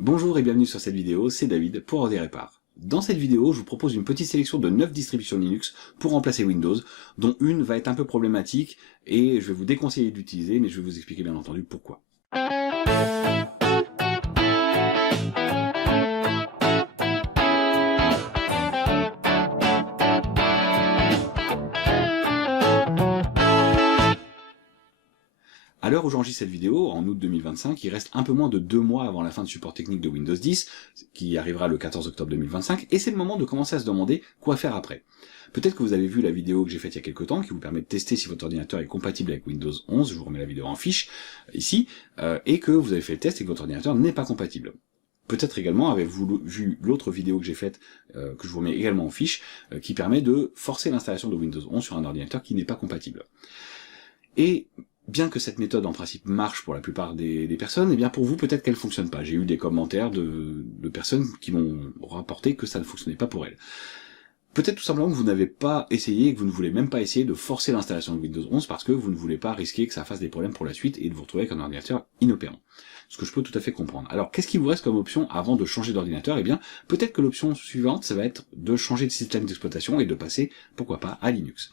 Bonjour et bienvenue sur cette vidéo, c'est David pour Ordi Répar. Dans cette vidéo, je vous propose une petite sélection de 9 distributions Linux pour remplacer Windows, dont une va être un peu problématique et je vais vous déconseiller d'utiliser, mais je vais vous expliquer bien entendu pourquoi. À l'heure où j'enregistre cette vidéo, en août 2025, il reste un peu moins de 2 mois avant la fin de support technique de Windows 10, qui arrivera le 14 octobre 2025, et c'est le moment de commencer à se demander quoi faire après. Peut-être que vous avez vu la vidéo que j'ai faite il y a quelques temps, qui vous permet de tester si votre ordinateur est compatible avec Windows 11, je vous remets la vidéo en fiche, ici, et que vous avez fait le test et que votre ordinateur n'est pas compatible. Peut-être également avez-vous vu l'autre vidéo que j'ai faite, que je vous remets également en fiche, qui permet de forcer l'installation de Windows 11 sur un ordinateur qui n'est pas compatible. Et bien que cette méthode en principe marche pour la plupart des personnes, et bien pour vous peut-être qu'elle ne fonctionne pas. J'ai eu des commentaires de personnes qui m'ont rapporté que ça ne fonctionnait pas pour elles. Peut-être tout simplement que vous n'avez pas essayé et que vous ne voulez même pas essayer de forcer l'installation de Windows 11 parce que vous ne voulez pas risquer que ça fasse des problèmes pour la suite et de vous retrouver avec un ordinateur inopérant. Ce que je peux tout à fait comprendre. Alors qu'est-ce qui vous reste comme option avant de changer d'ordinateur? Eh bien peut-être que l'option suivante, ça va être de changer de système d'exploitation et de passer, pourquoi pas, à Linux.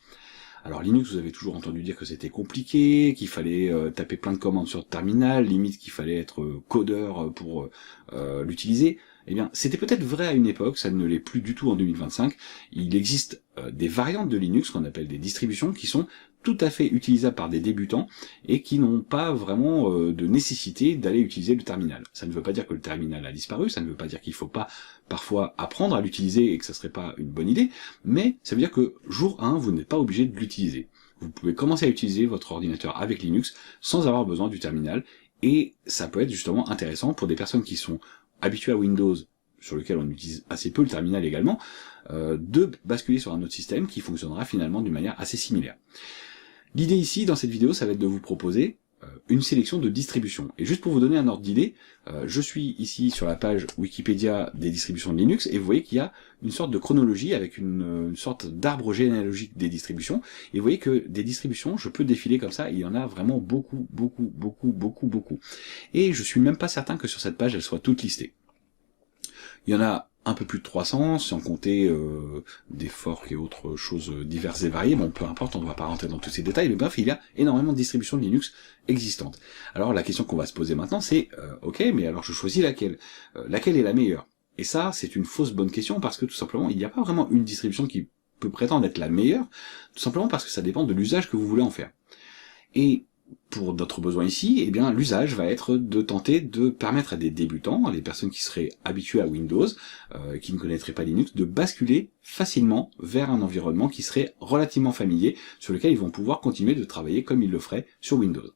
Alors Linux, vous avez toujours entendu dire que c'était compliqué, qu'il fallait taper plein de commandes sur le terminal, limite qu'il fallait être codeur pour l'utiliser. Eh bien, c'était peut-être vrai à une époque, ça ne l'est plus du tout en 2025. Il existe des variantes de Linux qu'on appelle des distributions qui sont tout à fait utilisables par des débutants et qui n'ont pas vraiment de nécessité d'aller utiliser le terminal. Ça ne veut pas dire que le terminal a disparu, ça ne veut pas dire qu'il ne faut pas parfois apprendre à l'utiliser et que ça ne serait pas une bonne idée, mais ça veut dire que jour 1, vous n'êtes pas obligé de l'utiliser. Vous pouvez commencer à utiliser votre ordinateur avec Linux sans avoir besoin du terminal, et ça peut être justement intéressant pour des personnes qui sont habituées à Windows, sur lequel on utilise assez peu le terminal également, de basculer sur un autre système qui fonctionnera finalement d'une manière assez similaire. L'idée ici, dans cette vidéo, ça va être de vous proposer une sélection de distributions. Et juste pour vous donner un ordre d'idée, je suis ici sur la page Wikipédia des distributions de Linux, et vous voyez qu'il y a une sorte de chronologie avec une sorte d'arbre généalogique des distributions, et vous voyez que des distributions, je peux défiler comme ça, et il y en a vraiment beaucoup, beaucoup, beaucoup, beaucoup, beaucoup. Et je suis même pas certain que sur cette page, elles soient toutes listées. Il y en a un peu plus de 300, sans compter des forks et autres choses diverses et variées. Bon, peu importe, on ne va pas rentrer dans tous ces détails, mais bref, il y a énormément de distributions de Linux existantes. Alors la question qu'on va se poser maintenant, c'est, ok, mais alors je choisis laquelle? Laquelle est la meilleure? Et ça, c'est une fausse bonne question, parce que tout simplement, il n'y a pas vraiment une distribution qui peut prétendre être la meilleure, tout simplement parce que ça dépend de l'usage que vous voulez en faire. Et pour notre besoin ici, eh bien, l'usage va être de tenter de permettre à des débutants, à des personnes qui seraient habituées à Windows, qui ne connaîtraient pas Linux, de basculer facilement vers un environnement qui serait relativement familier, sur lequel ils vont pouvoir continuer de travailler comme ils le feraient sur Windows.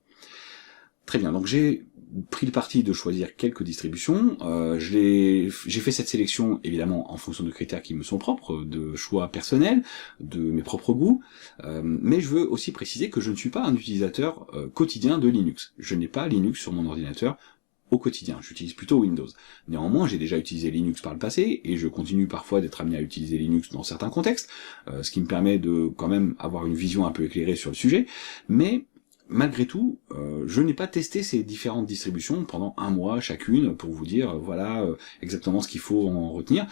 Très bien, donc j'ai pris le parti de choisir quelques distributions. J'ai fait cette sélection évidemment en fonction de critères qui me sont propres, de choix personnels, de mes propres goûts, mais je veux aussi préciser que je ne suis pas un utilisateur quotidien de Linux. Je n'ai pas Linux sur mon ordinateur au quotidien, j'utilise plutôt Windows. Néanmoins, j'ai déjà utilisé Linux par le passé, et je continue parfois d'être amené à utiliser Linux dans certains contextes, ce qui me permet de quand même avoir une vision un peu éclairée sur le sujet, mais malgré tout, je n'ai pas testé ces différentes distributions pendant un mois chacune pour vous dire voilà exactement ce qu'il faut en retenir,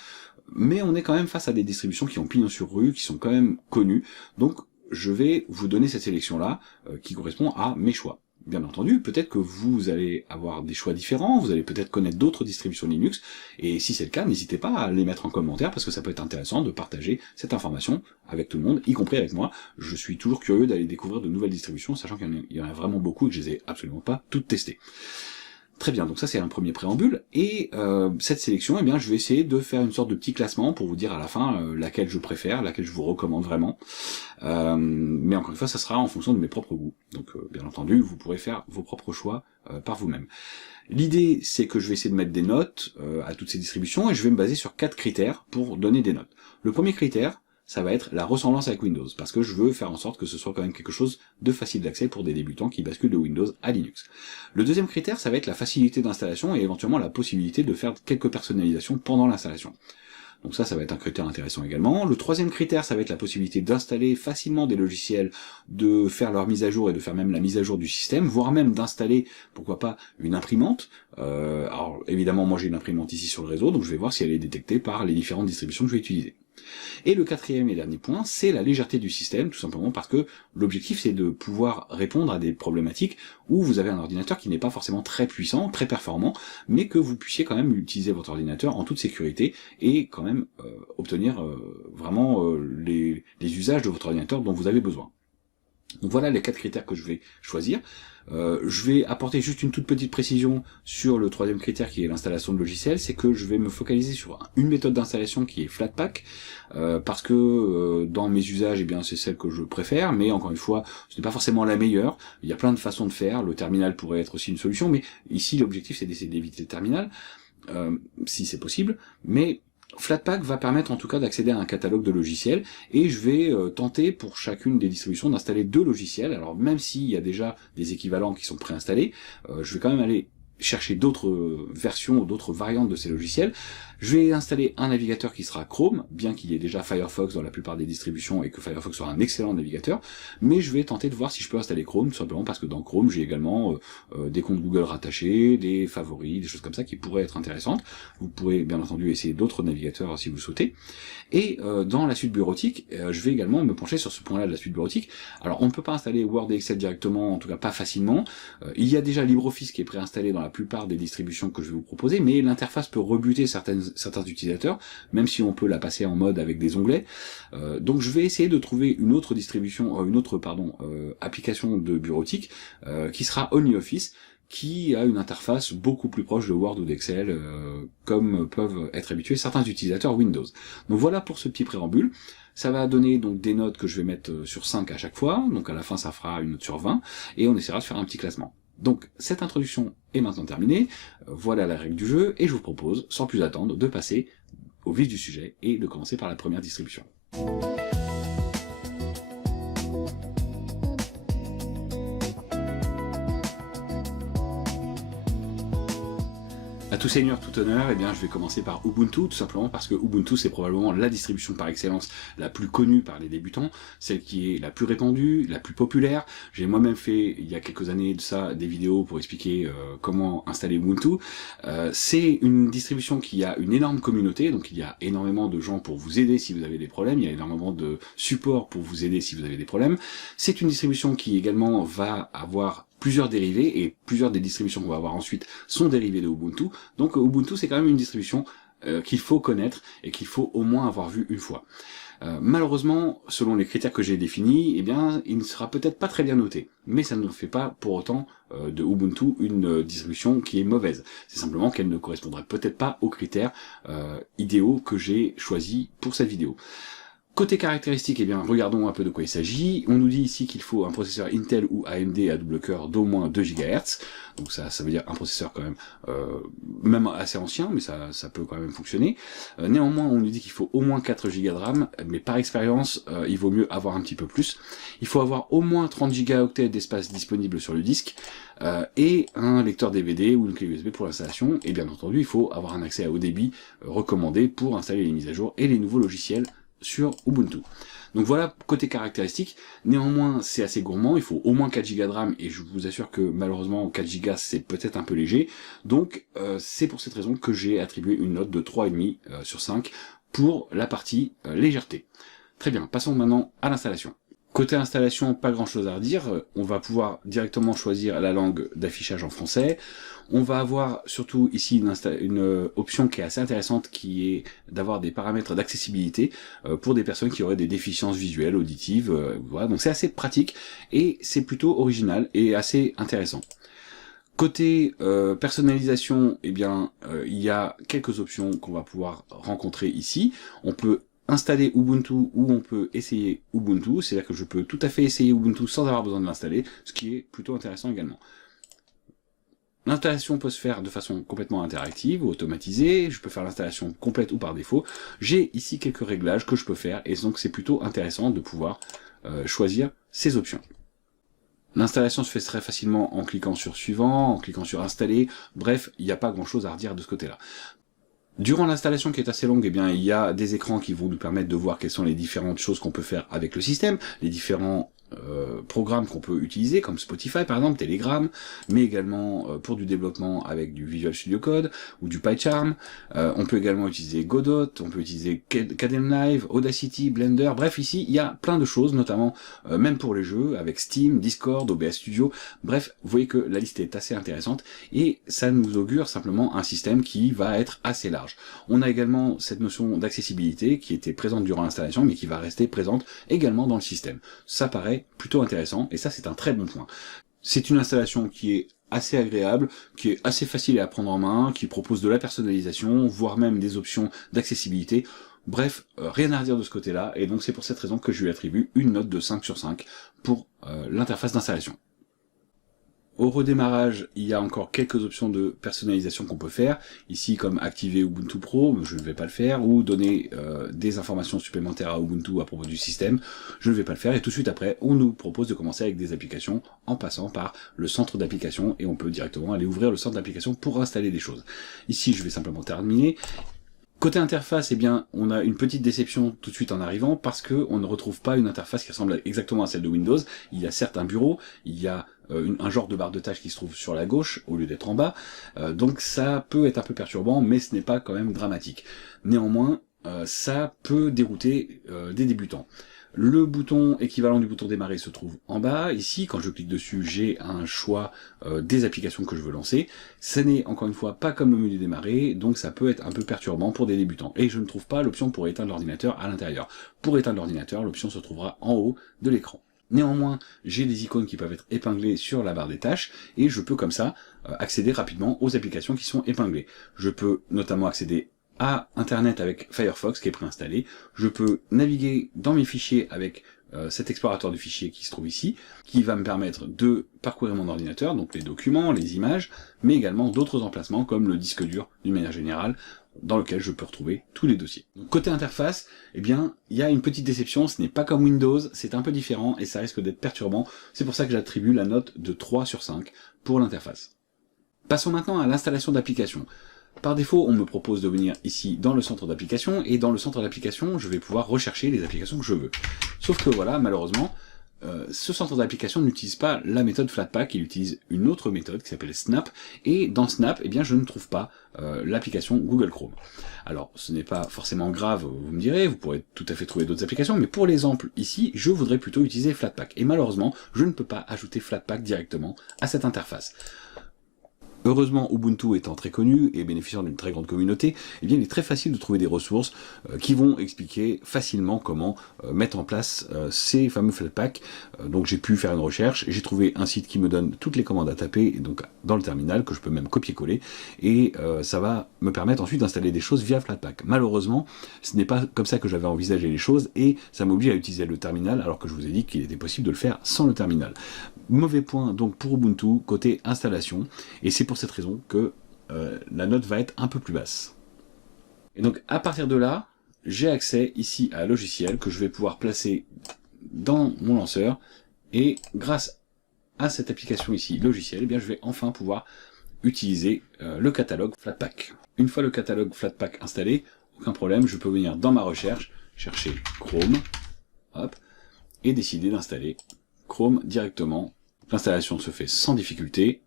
mais on est quand même face à des distributions qui ont pignon sur rue, qui sont quand même connues, donc je vais vous donner cette sélection-là qui correspond à mes choix. Bien entendu, peut-être que vous allez avoir des choix différents, vous allez peut-être connaître d'autres distributions Linux, et si c'est le cas, n'hésitez pas à les mettre en commentaire, parce que ça peut être intéressant de partager cette information avec tout le monde, y compris avec moi. Je suis toujours curieux d'aller découvrir de nouvelles distributions, sachant qu'il y en a vraiment beaucoup et que je les ai absolument pas toutes testées. Très bien, donc ça c'est un premier préambule, et cette sélection, eh bien, je vais essayer de faire une sorte de petit classement pour vous dire à la fin laquelle je préfère, laquelle je vous recommande vraiment, mais encore une fois, ça sera en fonction de mes propres goûts, donc bien entendu, vous pourrez faire vos propres choix par vous-même. L'idée, c'est que je vais essayer de mettre des notes à toutes ces distributions, et je vais me baser sur 4 critères pour donner des notes. Le premier critère, ça va être la ressemblance avec Windows, parce que je veux faire en sorte que ce soit quand même quelque chose de facile d'accès pour des débutants qui basculent de Windows à Linux. Le deuxième critère, ça va être la facilité d'installation et éventuellement la possibilité de faire quelques personnalisations pendant l'installation. Donc ça va être un critère intéressant également. Le troisième critère, ça va être la possibilité d'installer facilement des logiciels, de faire leur mise à jour et de faire même la mise à jour du système, voire même d'installer, pourquoi pas, une imprimante. Alors évidemment, moi j'ai une imprimante ici sur le réseau, donc je vais voir si elle est détectée par les différentes distributions que je vais utiliser. Et le quatrième et dernier point, c'est la légèreté du système, tout simplement parce que l'objectif c'est de pouvoir répondre à des problématiques où vous avez un ordinateur qui n'est pas forcément très puissant, très performant, mais que vous puissiez quand même utiliser votre ordinateur en toute sécurité et quand même obtenir vraiment les usages de votre ordinateur dont vous avez besoin. Donc voilà les 4 critères que je vais choisir. Je vais apporter juste une toute petite précision sur le troisième critère qui est l'installation de logiciels, c'est que je vais me focaliser sur une méthode d'installation qui est Flatpak, parce que dans mes usages, eh bien c'est celle que je préfère, mais encore une fois, ce n'est pas forcément la meilleure. Il y a plein de façons de faire, le terminal pourrait être aussi une solution, mais ici l'objectif c'est d'essayer d'éviter le terminal, si c'est possible, mais Flatpak va permettre en tout cas d'accéder à un catalogue de logiciels et je vais tenter pour chacune des distributions d'installer 2 logiciels. Alors même s'il y a déjà des équivalents qui sont préinstallés, je vais quand même aller chercher d'autres versions ou d'autres variantes de ces logiciels. Je vais installer un navigateur qui sera Chrome, bien qu'il y ait déjà Firefox dans la plupart des distributions et que Firefox soit un excellent navigateur, mais je vais tenter de voir si je peux installer Chrome, tout simplement parce que dans Chrome j'ai également des comptes Google rattachés, des favoris, des choses comme ça qui pourraient être intéressantes. Vous pourrez bien entendu essayer d'autres navigateurs si vous le souhaitez. Et dans la suite bureautique, je vais également me pencher sur ce point-là de la suite bureautique. Alors on ne peut pas installer Word et Excel directement, en tout cas pas facilement. Il y a déjà LibreOffice qui est préinstallé dans la plupart des distributions que je vais vous proposer, mais l'interface peut rebuter certains utilisateurs, même si on peut la passer en mode avec des onglets. Donc je vais essayer de trouver une autre distribution, application de bureautique qui sera OnlyOffice, qui a une interface beaucoup plus proche de Word ou d'Excel, comme peuvent être habitués certains utilisateurs Windows. Donc voilà pour ce petit préambule. Ça va donner donc des notes que je vais mettre sur 5 à chaque fois, donc à la fin ça fera une note sur 20, et on essaiera de faire un petit classement. Donc cette introduction est maintenant terminée, voilà la règle du jeu, et je vous propose, sans plus attendre, de passer au vif du sujet et de commencer par la première distribution. À tout seigneur, tout honneur, eh bien je vais commencer par Ubuntu, tout simplement parce que Ubuntu c'est probablement la distribution par excellence la plus connue par les débutants, celle qui est la plus répandue, la plus populaire. J'ai moi-même fait, il y a quelques années de ça, des vidéos pour expliquer comment installer Ubuntu. C'est une distribution qui a une énorme communauté, donc il y a énormément de gens pour vous aider si vous avez des problèmes, il y a énormément de support pour vous aider si vous avez des problèmes. C'est une distribution qui également va avoir plusieurs dérivés, et plusieurs des distributions qu'on va avoir ensuite sont dérivées de Ubuntu. Donc Ubuntu c'est quand même une distribution qu'il faut connaître et qu'il faut au moins avoir vu une fois. Malheureusement, selon les critères que j'ai définis, eh bien, il ne sera peut-être pas très bien noté, mais ça ne fait pas pour autant de Ubuntu une distribution qui est mauvaise. C'est simplement qu'elle ne correspondrait peut-être pas aux critères idéaux que j'ai choisis pour cette vidéo. Côté caractéristiques, eh bien, regardons un peu de quoi il s'agit. On nous dit ici qu'il faut un processeur Intel ou AMD à double cœur d'au moins 2 GHz. Donc ça veut dire un processeur quand même assez ancien, mais ça peut quand même fonctionner. Néanmoins, on nous dit qu'il faut au moins 4 Go de RAM, mais par expérience, il vaut mieux avoir un petit peu plus. Il faut avoir au moins 30 Go d'espace disponible sur le disque, et un lecteur DVD ou une clé USB pour l'installation. Et bien entendu, il faut avoir un accès à haut débit recommandé pour installer les mises à jour et les nouveaux logiciels sur Ubuntu. Donc voilà côté caractéristiques. Néanmoins c'est assez gourmand, il faut au moins 4 Go de RAM et je vous assure que malheureusement 4 Go c'est peut-être un peu léger, donc c'est pour cette raison que j'ai attribué une note de 3,5 sur 5 pour la partie légèreté. Très bien, passons maintenant à l'installation. Côté installation, pas grand chose à redire, on va pouvoir directement choisir la langue d'affichage en français. On va avoir surtout ici une option qui est assez intéressante, qui est d'avoir des paramètres d'accessibilité pour des personnes qui auraient des déficiences visuelles, auditives, voilà, donc c'est assez pratique et c'est plutôt original et assez intéressant. Côté personnalisation, eh bien, il y a quelques options qu'on va pouvoir rencontrer ici. On peut installer Ubuntu ou on peut essayer Ubuntu, c'est-à-dire que je peux tout à fait essayer Ubuntu sans avoir besoin de l'installer, ce qui est plutôt intéressant également. L'installation peut se faire de façon complètement interactive ou automatisée, je peux faire l'installation complète ou par défaut. J'ai ici quelques réglages que je peux faire et donc c'est plutôt intéressant de pouvoir choisir ces options. L'installation se fait très facilement en cliquant sur suivant, en cliquant sur installer, bref, il n'y a pas grand chose à redire de ce côté-là. Durant l'installation qui est assez longue, eh bien, il y a des écrans qui vont nous permettre de voir quelles sont les différentes choses qu'on peut faire avec le système, les différents programmes qu'on peut utiliser, comme Spotify par exemple, Telegram, mais également pour du développement avec du Visual Studio Code ou du PyCharm. On peut également utiliser Godot, on peut utiliser Kdenlive, Audacity, Blender, bref ici il y a plein de choses, notamment même pour les jeux, avec Steam, Discord, OBS Studio, bref, vous voyez que la liste est assez intéressante et ça nous augure simplement un système qui va être assez large. On a également cette notion d'accessibilité qui était présente durant l'installation mais qui va rester présente également dans le système. Ça paraît plutôt intéressant et ça c'est un très bon point. C'est une installation qui est assez agréable, qui est assez facile à prendre en main, qui propose de la personnalisation, voire même des options d'accessibilité. Bref, rien à redire de ce côté-là, et donc c'est pour cette raison que je lui attribue une note de 5 sur 5 pour l'interface d'installation. Au redémarrage, il y a encore quelques options de personnalisation qu'on peut faire, ici comme activer Ubuntu Pro, je ne vais pas le faire, ou donner des informations supplémentaires à Ubuntu à propos du système, je ne vais pas le faire, et tout de suite après, on nous propose de commencer avec des applications en passant par le centre d'application, et on peut directement aller ouvrir le centre d'application pour installer des choses. Ici, je vais simplement terminer. Côté interface, eh bien, on a une petite déception tout de suite en arrivant parce qu'on ne retrouve pas une interface qui ressemble exactement à celle de Windows. Il y a certes un bureau, il y a un genre de barre de tâches qui se trouve sur la gauche au lieu d'être en bas, donc ça peut être un peu perturbant, mais ce n'est pas quand même dramatique. Néanmoins, ça peut dérouter des débutants. Le bouton équivalent du bouton démarrer se trouve en bas. Ici, quand je clique dessus, j'ai un choix des applications que je veux lancer. Ce n'est encore une fois pas comme le menu démarrer, donc ça peut être un peu perturbant pour des débutants. Et je ne trouve pas l'option pour éteindre l'ordinateur à l'intérieur. Pour éteindre l'ordinateur, l'option se trouvera en haut de l'écran. Néanmoins, j'ai des icônes qui peuvent être épinglées sur la barre des tâches, et je peux comme ça accéder rapidement aux applications qui sont épinglées. Je peux notamment accéder à Internet avec Firefox qui est préinstallé. Je peux naviguer dans mes fichiers avec cet explorateur de fichiers qui se trouve ici, qui va me permettre de parcourir mon ordinateur, donc les documents, les images, mais également d'autres emplacements comme le disque dur d'une manière générale, dans lequel je peux retrouver tous les dossiers. Donc, côté interface, eh bien, il y a une petite déception, ce n'est pas comme Windows, c'est un peu différent et ça risque d'être perturbant. C'est pour ça que j'attribue la note de 3 sur 5 pour l'interface. Passons maintenant à l'installation d'applications. Par défaut, on me propose de venir ici dans le centre d'application, et dans le centre d'application, je vais pouvoir rechercher les applications que je veux. Sauf que voilà, malheureusement, ce centre d'application n'utilise pas la méthode Flatpak, il utilise une autre méthode qui s'appelle Snap, et dans Snap, eh bien, je ne trouve pas l'application Google Chrome. Alors, ce n'est pas forcément grave, vous me direz, vous pourrez tout à fait trouver d'autres applications, mais pour l'exemple ici, je voudrais plutôt utiliser Flatpak, et malheureusement, je ne peux pas ajouter Flatpak directement à cette interface. Heureusement, Ubuntu étant très connu et bénéficiant d'une très grande communauté, eh bien, il est très facile de trouver des ressources qui vont expliquer facilement comment mettre en place ces fameux Flatpak. Donc j'ai pu faire une recherche, j'ai trouvé un site qui me donne toutes les commandes à taper donc, dans le terminal, que je peux même copier-coller, et ça va me permettre ensuite d'installer des choses via Flatpak. Malheureusement, ce n'est pas comme ça que j'avais envisagé les choses, et ça m'oblige à utiliser le terminal, alors que je vous ai dit qu'il était possible de le faire sans le terminal. Mauvais point donc pour Ubuntu côté installation, et c'est pour cette raison que la note va être un peu plus basse. Et donc à partir de là, j'ai accès ici à un logiciel que je vais pouvoir placer dans mon lanceur, et grâce à cette application ici, logiciel, eh bien, je vais enfin pouvoir utiliser le catalogue Flatpak. Une fois le catalogue Flatpak installé, aucun problème, je peux venir dans ma recherche, chercher Chrome, hop, et décider d'installer Chrome directement. L'installation se fait sans difficulté.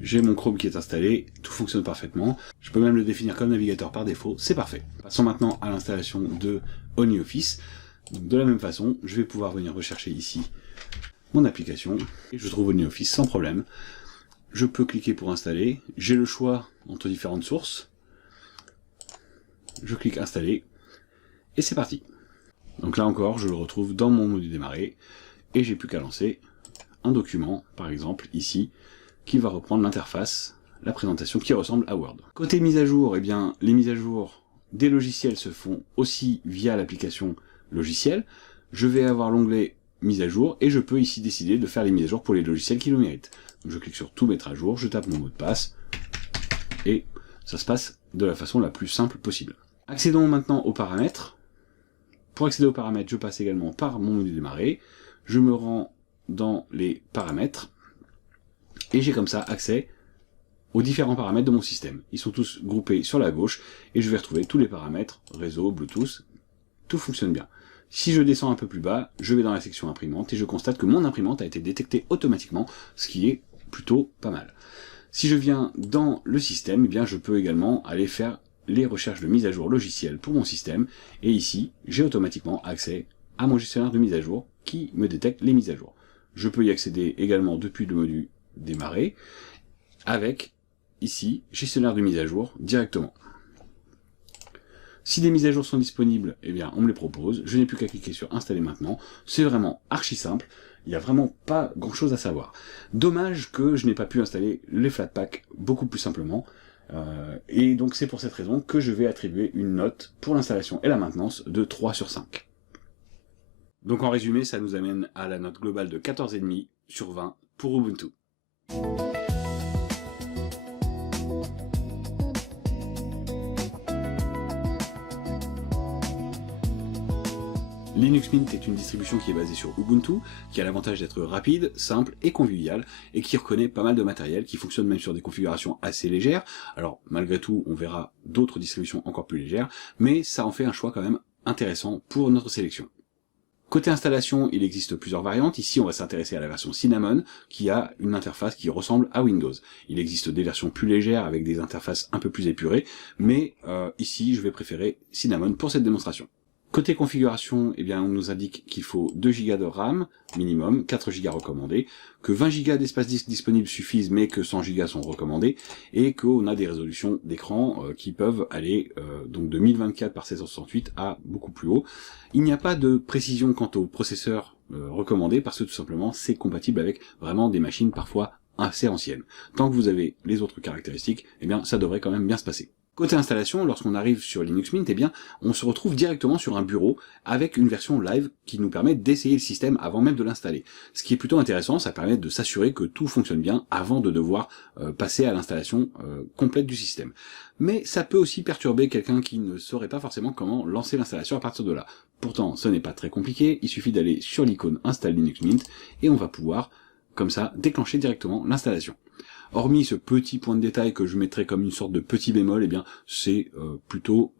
J'ai mon Chrome qui est installé, tout fonctionne parfaitement. Je peux même le définir comme navigateur par défaut, c'est parfait. Passons maintenant à l'installation de OnlyOffice. Donc de la même façon, je vais pouvoir venir rechercher ici mon application, et je trouve OnlyOffice sans problème. Je peux cliquer pour installer, j'ai le choix entre différentes sources. Je clique installer, et c'est parti. Donc là encore, je le retrouve dans mon menu démarrer, et j'ai plus qu'à lancer un document, par exemple ici, qui va reprendre l'interface, la présentation qui ressemble à Word. Côté mise à jour, eh bien, les mises à jour des logiciels se font aussi via l'application logiciel. Je vais avoir l'onglet mise à jour, et je peux ici décider de faire les mises à jour pour les logiciels qui le méritent. Donc je clique sur tout mettre à jour, je tape mon mot de passe, et ça se passe de la façon la plus simple possible. Accédons maintenant aux paramètres. Pour accéder aux paramètres, je passe également par mon menu démarrer, je me rends dans les paramètres, et j'ai comme ça accès aux différents paramètres de mon système. Ils sont tous groupés sur la gauche, et je vais retrouver tous les paramètres, réseau, Bluetooth, tout fonctionne bien. Si je descends un peu plus bas, je vais dans la section imprimante, et je constate que mon imprimante a été détectée automatiquement, ce qui est plutôt pas mal. Si je viens dans le système, eh bien je peux également aller faire les recherches de mise à jour logicielle pour mon système, et ici, j'ai automatiquement accès à mon gestionnaire de mise à jour qui me détecte les mises à jour. Je peux y accéder également depuis le menu démarrer, avec, ici, gestionnaire de mise à jour directement. Si des mises à jour sont disponibles, eh bien on me les propose, je n'ai plus qu'à cliquer sur installer maintenant, c'est vraiment archi simple, il n'y a vraiment pas grand chose à savoir. Dommage que je n'ai pas pu installer les Flatpak beaucoup plus simplement, et donc c'est pour cette raison que je vais attribuer une note pour l'installation et la maintenance de 3 sur 5. Donc en résumé, ça nous amène à la note globale de 14,5 sur 20 pour Ubuntu. Linux Mint est une distribution qui est basée sur Ubuntu, qui a l'avantage d'être rapide, simple et convivial, et qui reconnaît pas mal de matériel, qui fonctionne même sur des configurations assez légères. Alors malgré tout, on verra d'autres distributions encore plus légères, mais ça en fait un choix quand même intéressant pour notre sélection. Côté installation, il existe plusieurs variantes. Ici, on va s'intéresser à la version Cinnamon, qui a une interface qui ressemble à Windows. Il existe des versions plus légères, avec des interfaces un peu plus épurées, mais ici, je vais préférer Cinnamon pour cette démonstration. Côté configuration, eh bien, on nous indique qu'il faut 2 Go de RAM minimum, 4 Go recommandés, que 20 Go d'espace disque disponible suffisent, mais que 100 Go sont recommandés, et qu'on a des résolutions d'écran qui peuvent aller donc de 1024 par 768 à beaucoup plus haut. Il n'y a pas de précision quant au processeur recommandé, parce que tout simplement c'est compatible avec vraiment des machines parfois assez anciennes. Tant que vous avez les autres caractéristiques, eh bien ça devrait quand même bien se passer. Côté installation, lorsqu'on arrive sur Linux Mint, eh bien, on se retrouve directement sur un bureau avec une version live qui nous permet d'essayer le système avant même de l'installer. Ce qui est plutôt intéressant, ça permet de s'assurer que tout fonctionne bien avant de devoir passer à l'installation complète du système. Mais ça peut aussi perturber quelqu'un qui ne saurait pas forcément comment lancer l'installation à partir de là. Pourtant, ce n'est pas très compliqué, il suffit d'aller sur l'icône Install Linux Mint et on va pouvoir, comme ça, déclencher directement l'installation. Hormis ce petit point de détail que je mettrais comme une sorte de petit bémol, eh bien c'est plutôt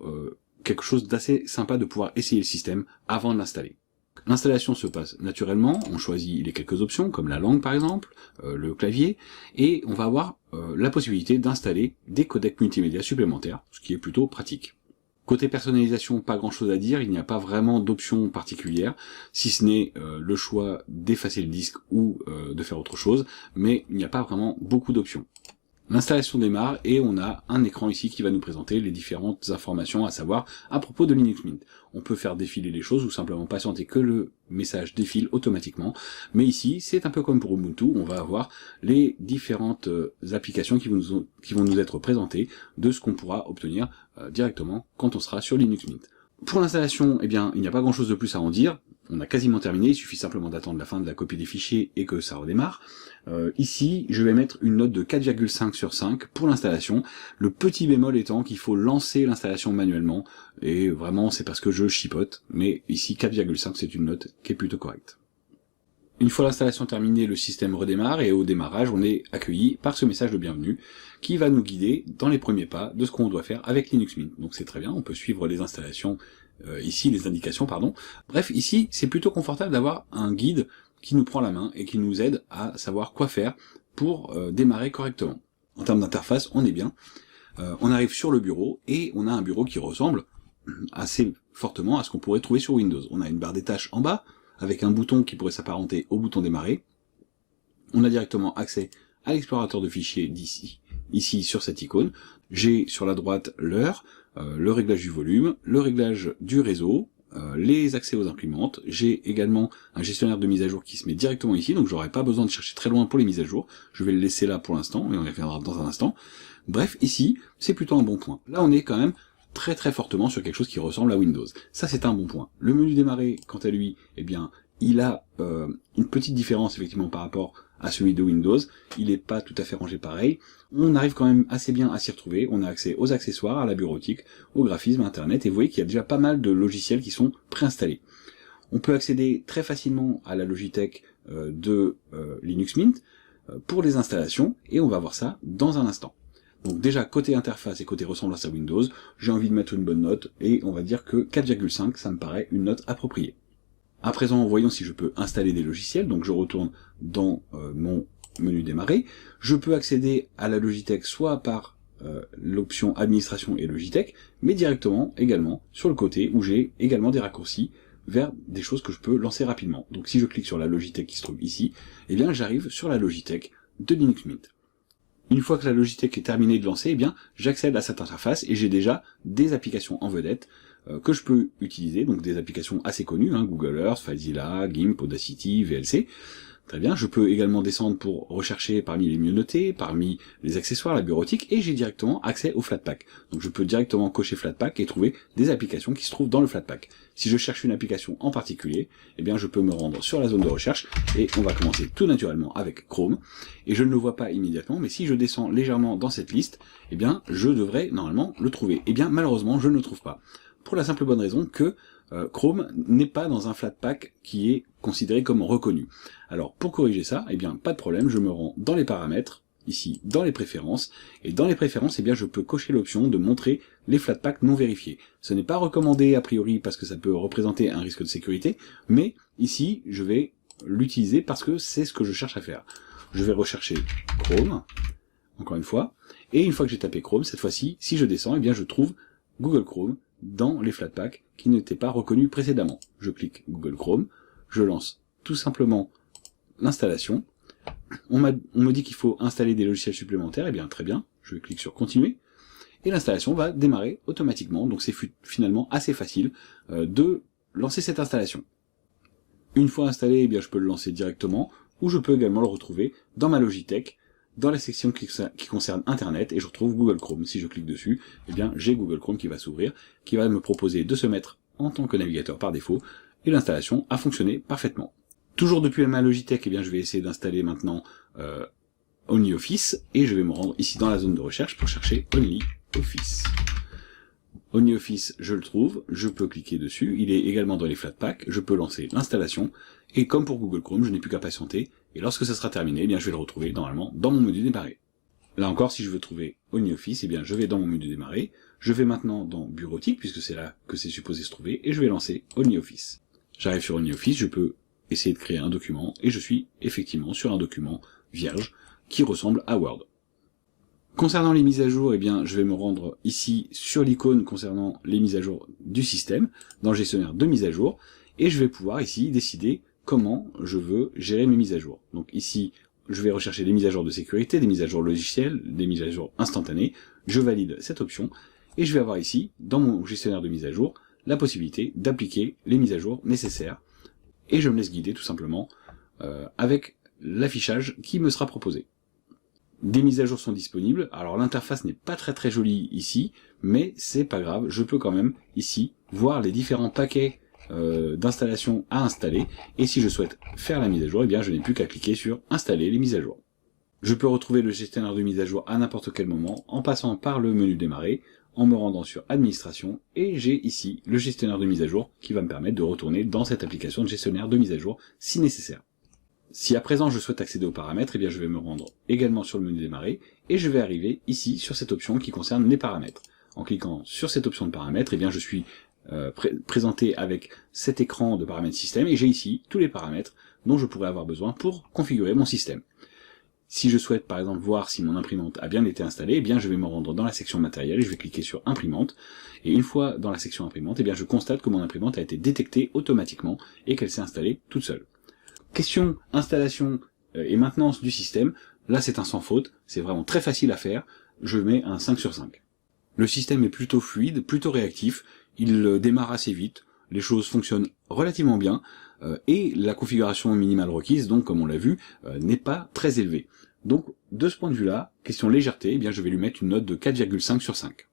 quelque chose d'assez sympa de pouvoir essayer le système avant de l'installer. L'installation se passe naturellement, on choisit les quelques options, comme la langue par exemple, le clavier, et on va avoir la possibilité d'installer des codecs multimédia supplémentaires, ce qui est plutôt pratique. Côté personnalisation, pas grand chose à dire, il n'y a pas vraiment d'options particulières, si ce n'est le choix d'effacer le disque ou de faire autre chose, mais il n'y a pas vraiment beaucoup d'options. L'installation démarre et on a un écran ici qui va nous présenter les différentes informations à savoir à propos de Linux Mint. On peut faire défiler les choses ou simplement patienter que le message défile automatiquement, mais ici c'est un peu comme pour Ubuntu, on va avoir les différentes applications qui vont nous être présentées de ce qu'on pourra obtenir directement quand on sera sur Linux Mint. Pour l'installation, eh bien, il n'y a pas grand chose de plus à en dire. On a quasiment terminé, il suffit simplement d'attendre la fin de la copie des fichiers et que ça redémarre. Ici, je vais mettre une note de 4,5 sur 5 pour l'installation. Le petit bémol étant qu'il faut lancer l'installation manuellement, et vraiment c'est parce que je chipote, mais ici 4,5 c'est une note qui est plutôt correcte. Une fois l'installation terminée, le système redémarre et au démarrage, on est accueilli par ce message de bienvenue qui va nous guider dans les premiers pas de ce qu'on doit faire avec Linux Mint. Donc c'est très bien, on peut suivre les installations, ici les indications, pardon. Bref, ici c'est plutôt confortable d'avoir un guide qui nous prend la main et qui nous aide à savoir quoi faire pour démarrer correctement. En termes d'interface, on est bien. On arrive sur le bureau et on a un bureau qui ressemble assez fortement à ce qu'on pourrait trouver sur Windows. On a une barre des tâches en bas, avec un bouton qui pourrait s'apparenter au bouton démarrer. On a directement accès à l'explorateur de fichiers d'ici, ici sur cette icône. J'ai sur la droite l'heure, le réglage du volume, le réglage du réseau, les accès aux imprimantes. J'ai également un gestionnaire de mise à jour qui se met directement ici, donc j'aurai pas besoin de chercher très loin pour les mises à jour. Je vais le laisser là pour l'instant, et on y reviendra dans un instant. Bref, ici, c'est plutôt un bon point. Là, on est quand même très fortement sur quelque chose qui ressemble à Windows. Ça, c'est un bon point. Le menu démarrer, quant à lui, eh bien, il a une petite différence, effectivement, par rapport à celui de Windows. Il n'est pas tout à fait rangé pareil. On arrive quand même assez bien à s'y retrouver. On a accès aux accessoires, à la bureautique, au graphisme, à Internet, et vous voyez qu'il y a déjà pas mal de logiciels qui sont préinstallés. On peut accéder très facilement à la Logitech de Linux Mint pour les installations, et on va voir ça dans un instant. Donc déjà, côté interface et côté ressemblance à Windows, j'ai envie de mettre une bonne note, et on va dire que 4,5, ça me paraît une note appropriée. À présent, voyons si je peux installer des logiciels. Donc je retourne dans mon menu démarrer. Je peux accéder à la Logitech soit par l'option administration et Logitech, mais directement également sur le côté où j'ai également des raccourcis vers des choses que je peux lancer rapidement. Donc si je clique sur la Logitech qui se trouve ici, eh bien j'arrive sur la Logitech de Linux Mint. Une fois que la Logitech est terminée de lancer, eh bien j'accède à cette interface et j'ai déjà des applications en vedette que je peux utiliser, donc des applications assez connues, Google Earth, FileZilla, GIMP, Audacity, VLC. Très bien, je peux également descendre pour rechercher parmi les mieux notés, parmi les accessoires, la bureautique, et j'ai directement accès au Flatpak. Donc je peux directement cocher Flatpak et trouver des applications qui se trouvent dans le Flatpak. Si je cherche une application en particulier, eh bien je peux me rendre sur la zone de recherche, et on va commencer tout naturellement avec Chrome. Et je ne le vois pas immédiatement, mais si je descends légèrement dans cette liste, eh bien je devrais normalement le trouver. Eh bien malheureusement, je ne le trouve pas. Pour la simple bonne raison que Chrome n'est pas dans un Flatpak qui est considéré comme reconnu. Alors pour corriger ça, eh bien pas de problème, je me rends dans les paramètres, ici dans les préférences, et dans les préférences, eh bien je peux cocher l'option de montrer les Flatpaks non vérifiés. Ce n'est pas recommandé a priori parce que ça peut représenter un risque de sécurité, mais ici je vais l'utiliser parce que c'est ce que je cherche à faire. Je vais rechercher Chrome, encore une fois, et une fois que j'ai tapé Chrome, cette fois-ci, si je descends, eh bien je trouve Google Chrome dans les Flatpaks qui n'étaient pas reconnus précédemment. Je clique Google Chrome, je lance tout simplement l'installation. On me dit qu'il faut installer des logiciels supplémentaires, et bien très bien, je clique sur continuer, et l'installation va démarrer automatiquement, donc c'est finalement assez facile de lancer cette installation. Une fois installé, eh bien je peux le lancer directement, ou je peux également le retrouver dans ma Logitech, dans la section qui concerne Internet, et je retrouve Google Chrome. Si je clique dessus, eh bien j'ai Google Chrome qui va s'ouvrir, qui va me proposer de se mettre en tant que navigateur par défaut, et l'installation a fonctionné parfaitement. Toujours depuis ma Logitech, eh bien je vais essayer d'installer maintenant OnlyOffice, et je vais me rendre ici dans la zone de recherche pour chercher OnlyOffice. OnlyOffice, je le trouve, je peux cliquer dessus, il est également dans les Flatpaks, je peux lancer l'installation, et comme pour Google Chrome, je n'ai plus qu'à patienter, et lorsque ça sera terminé, eh bien je vais le retrouver normalement dans mon menu démarrer. Là encore, si je veux trouver OnlyOffice, eh bien je vais dans mon menu démarrer, je vais maintenant dans bureautique, puisque c'est là que c'est supposé se trouver, et je vais lancer OnlyOffice. J'arrive sur OnlyOffice, je peux essayer de créer un document, et je suis effectivement sur un document vierge qui ressemble à Word. Concernant les mises à jour, eh bien, je vais me rendre ici sur l'icône concernant les mises à jour du système, dans le gestionnaire de mise à jour, et je vais pouvoir ici décider comment je veux gérer mes mises à jour. Donc ici, je vais rechercher des mises à jour de sécurité, des mises à jour logicielles, des mises à jour instantanées, je valide cette option, et je vais avoir ici, dans mon gestionnaire de mise à jour, la possibilité d'appliquer les mises à jour nécessaires, et je me laisse guider tout simplement avec l'affichage qui me sera proposé. Des mises à jour sont disponibles, alors l'interface n'est pas très jolie ici, mais c'est pas grave, je peux quand même ici voir les différents paquets d'installation à installer, et si je souhaite faire la mise à jour, eh bien je n'ai plus qu'à cliquer sur installer les mises à jour. Je peux retrouver le gestionnaire de mise à jour à n'importe quel moment en passant par le menu démarrer, en me rendant sur administration, et j'ai ici le gestionnaire de mise à jour qui va me permettre de retourner dans cette application de gestionnaire de mise à jour si nécessaire. Si à présent je souhaite accéder aux paramètres, eh bien je vais me rendre également sur le menu démarrer, et je vais arriver ici sur cette option qui concerne les paramètres. En cliquant sur cette option de paramètres, eh bien je suis présenté avec cet écran de paramètres système, et j'ai ici tous les paramètres dont je pourrais avoir besoin pour configurer mon système. Si je souhaite par exemple voir si mon imprimante a bien été installée, eh bien je vais me rendre dans la section matériel et je vais cliquer sur imprimante, et une fois dans la section imprimante, eh bien je constate que mon imprimante a été détectée automatiquement et qu'elle s'est installée toute seule. Question installation et maintenance du système, là c'est un sans faute, c'est vraiment très facile à faire, je mets un 5 sur 5. Le système est plutôt fluide, plutôt réactif, il démarre assez vite, les choses fonctionnent relativement bien, et la configuration minimale requise, donc comme on l'a vu, n'est pas très élevée. Donc de ce point de vue-là, question légèreté, eh bien, je vais lui mettre une note de 4,5 sur 5.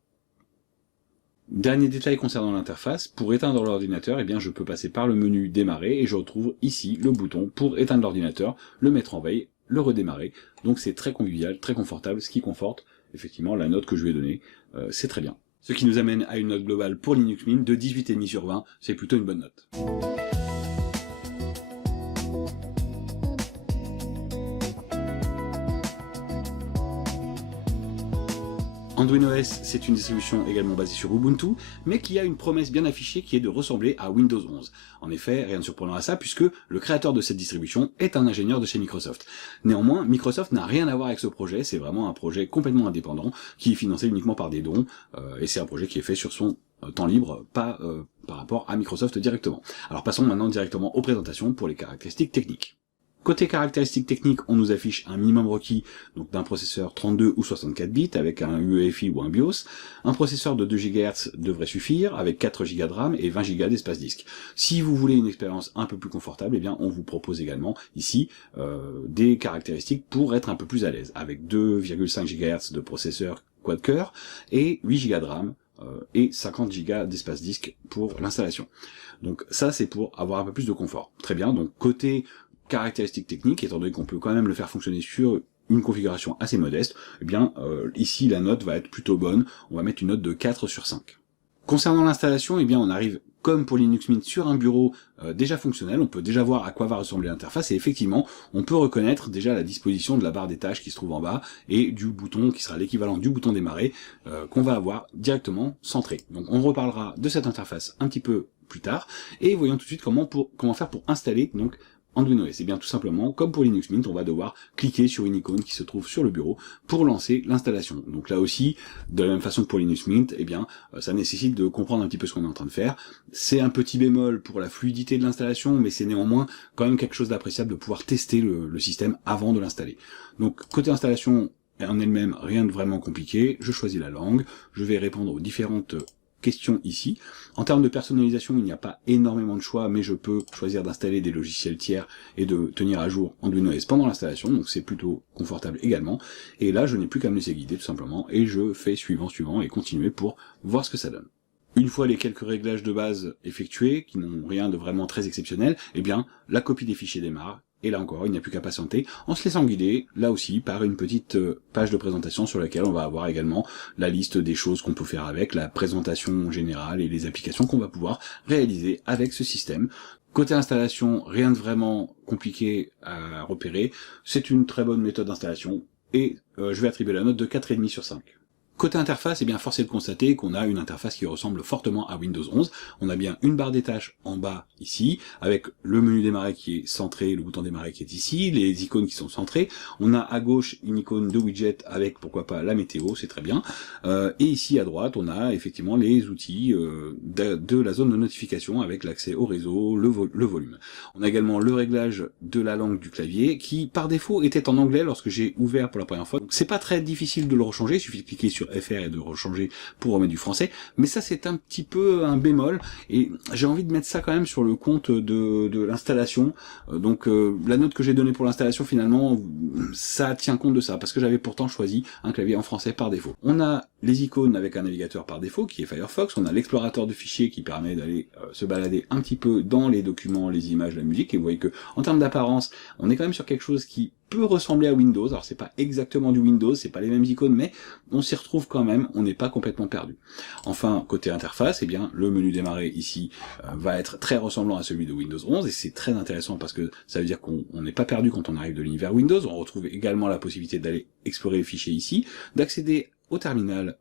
Dernier détail concernant l'interface, pour éteindre l'ordinateur, eh bien, je peux passer par le menu démarrer et je retrouve ici le bouton pour éteindre l'ordinateur, le mettre en veille, le redémarrer. Donc c'est très convivial, très confortable, ce qui conforte effectivement la note que je lui ai donnée, c'est très bien. Ce qui nous amène à une note globale pour Linux Mint de 18,5 sur 20, c'est plutôt une bonne note. OS, c'est une distribution également basée sur Ubuntu, mais qui a une promesse bien affichée qui est de ressembler à Windows 11. En effet, rien de surprenant à ça, puisque le créateur de cette distribution est un ingénieur de chez Microsoft. Néanmoins, Microsoft n'a rien à voir avec ce projet, c'est vraiment un projet complètement indépendant, qui est financé uniquement par des dons, et c'est un projet qui est fait sur son temps libre, pas par rapport à Microsoft directement. Alors passons maintenant directement aux présentations pour les caractéristiques techniques. Côté caractéristiques techniques, on nous affiche un minimum requis donc d'un processeur 32 ou 64 bits avec un UEFI ou un BIOS. Un processeur de 2 GHz devrait suffire avec 4 Go de RAM et 20 Go d'espace disque. Si vous voulez une expérience un peu plus confortable, eh bien on vous propose également ici des caractéristiques pour être un peu plus à l'aise avec 2,5 GHz de processeur quad-core et 8 Go de RAM et 50 Go d'espace disque pour l'installation. Donc ça c'est pour avoir un peu plus de confort. Très bien, donc côté caractéristiques techniques, étant donné qu'on peut quand même le faire fonctionner sur une configuration assez modeste, eh bien ici la note va être plutôt bonne, on va mettre une note de 4 sur 5. Concernant l'installation, eh bien on arrive comme pour Linux Mint sur un bureau déjà fonctionnel, on peut déjà voir à quoi va ressembler l'interface et effectivement on peut reconnaître déjà la disposition de la barre des tâches qui se trouve en bas et du bouton qui sera l'équivalent du bouton démarrer qu'on va avoir directement centré. Donc on reparlera de cette interface un petit peu plus tard et voyons tout de suite comment faire pour installer donc Arduino OS. Et bien tout simplement, comme pour Linux Mint, on va devoir cliquer sur une icône qui se trouve sur le bureau pour lancer l'installation. Donc là aussi, de la même façon que pour Linux Mint, eh bien ça nécessite de comprendre un petit peu ce qu'on est en train de faire. C'est un petit bémol pour la fluidité de l'installation, mais c'est néanmoins quand même quelque chose d'appréciable de pouvoir tester le système avant de l'installer. Donc côté installation en elle-même, rien de vraiment compliqué. Je choisis la langue, je vais répondre aux différentes question ici. En termes de personnalisation, il n'y a pas énormément de choix, mais je peux choisir d'installer des logiciels tiers et de tenir à jour Arduino OS pendant l'installation, donc c'est plutôt confortable également. Et là, je n'ai plus qu'à me laisser guider tout simplement, et je fais suivant et continuer pour voir ce que ça donne. Une fois les quelques réglages de base effectués, qui n'ont rien de vraiment très exceptionnel, eh bien, la copie des fichiers démarre, et là encore, il n'y a plus qu'à patienter, en se laissant guider, là aussi, par une petite page de présentation sur laquelle on va avoir également la liste des choses qu'on peut faire avec, la présentation générale et les applications qu'on va pouvoir réaliser avec ce système. Côté installation, rien de vraiment compliqué à repérer, c'est une très bonne méthode d'installation, et je vais attribuer la note de 4,5 sur 5. Côté interface, eh bien force est de constater qu'on a une interface qui ressemble fortement à Windows 11. On a bien une barre des tâches en bas ici, avec le menu démarrer qui est centré, le bouton démarrer qui est ici, les icônes qui sont centrées. On a à gauche une icône de widget avec pourquoi pas la météo, c'est très bien. Et ici à droite, on a effectivement les outils de la zone de notification avec l'accès au réseau, le volume. On a également le réglage de la langue du clavier qui par défaut était en anglais lorsque j'ai ouvert pour la première fois. Donc c'est pas très difficile de le rechanger, il suffit de cliquer sur FR et de rechanger pour remettre du français, mais ça c'est un petit peu un bémol, et j'ai envie de mettre ça quand même sur le compte de l'installation, donc la note que j'ai donnée pour l'installation finalement, ça tient compte de ça, parce que j'avais pourtant choisi un clavier en français par défaut. On a les icônes avec un navigateur par défaut qui est Firefox, on a l'explorateur de fichiers qui permet d'aller se balader un petit peu dans les documents, les images, la musique, et vous voyez que en termes d'apparence, on est quand même sur quelque chose qui peut ressembler à Windows. Alors c'est pas exactement du Windows, c'est pas les mêmes icônes, mais on s'y retrouve quand même, on n'est pas complètement perdu. Enfin, côté interface, eh bien le menu démarrer ici va être très ressemblant à celui de Windows 11, et c'est très intéressant parce que ça veut dire qu'on n'est pas perdu quand on arrive de l'univers Windows. On retrouve également la possibilité d'aller explorer les fichiers ici, d'accéder au terminal,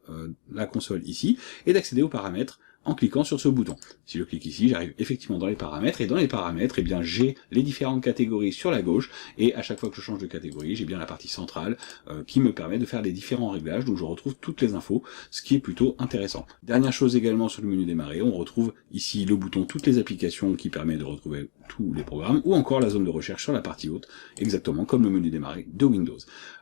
la console ici, et d'accéder aux paramètres en cliquant sur ce bouton. Si je clique ici, j'arrive effectivement dans les paramètres, et dans les paramètres, eh bien j'ai les différentes catégories sur la gauche, et à chaque fois que je change de catégorie, j'ai bien la partie centrale qui me permet de faire les différents réglages, donc je retrouve toutes les infos, ce qui est plutôt intéressant. Dernière chose également sur le menu démarrer, on retrouve ici le bouton toutes les applications qui permet de retrouver tous les programmes, ou encore la zone de recherche sur la partie haute, exactement comme le menu démarrer de Windows.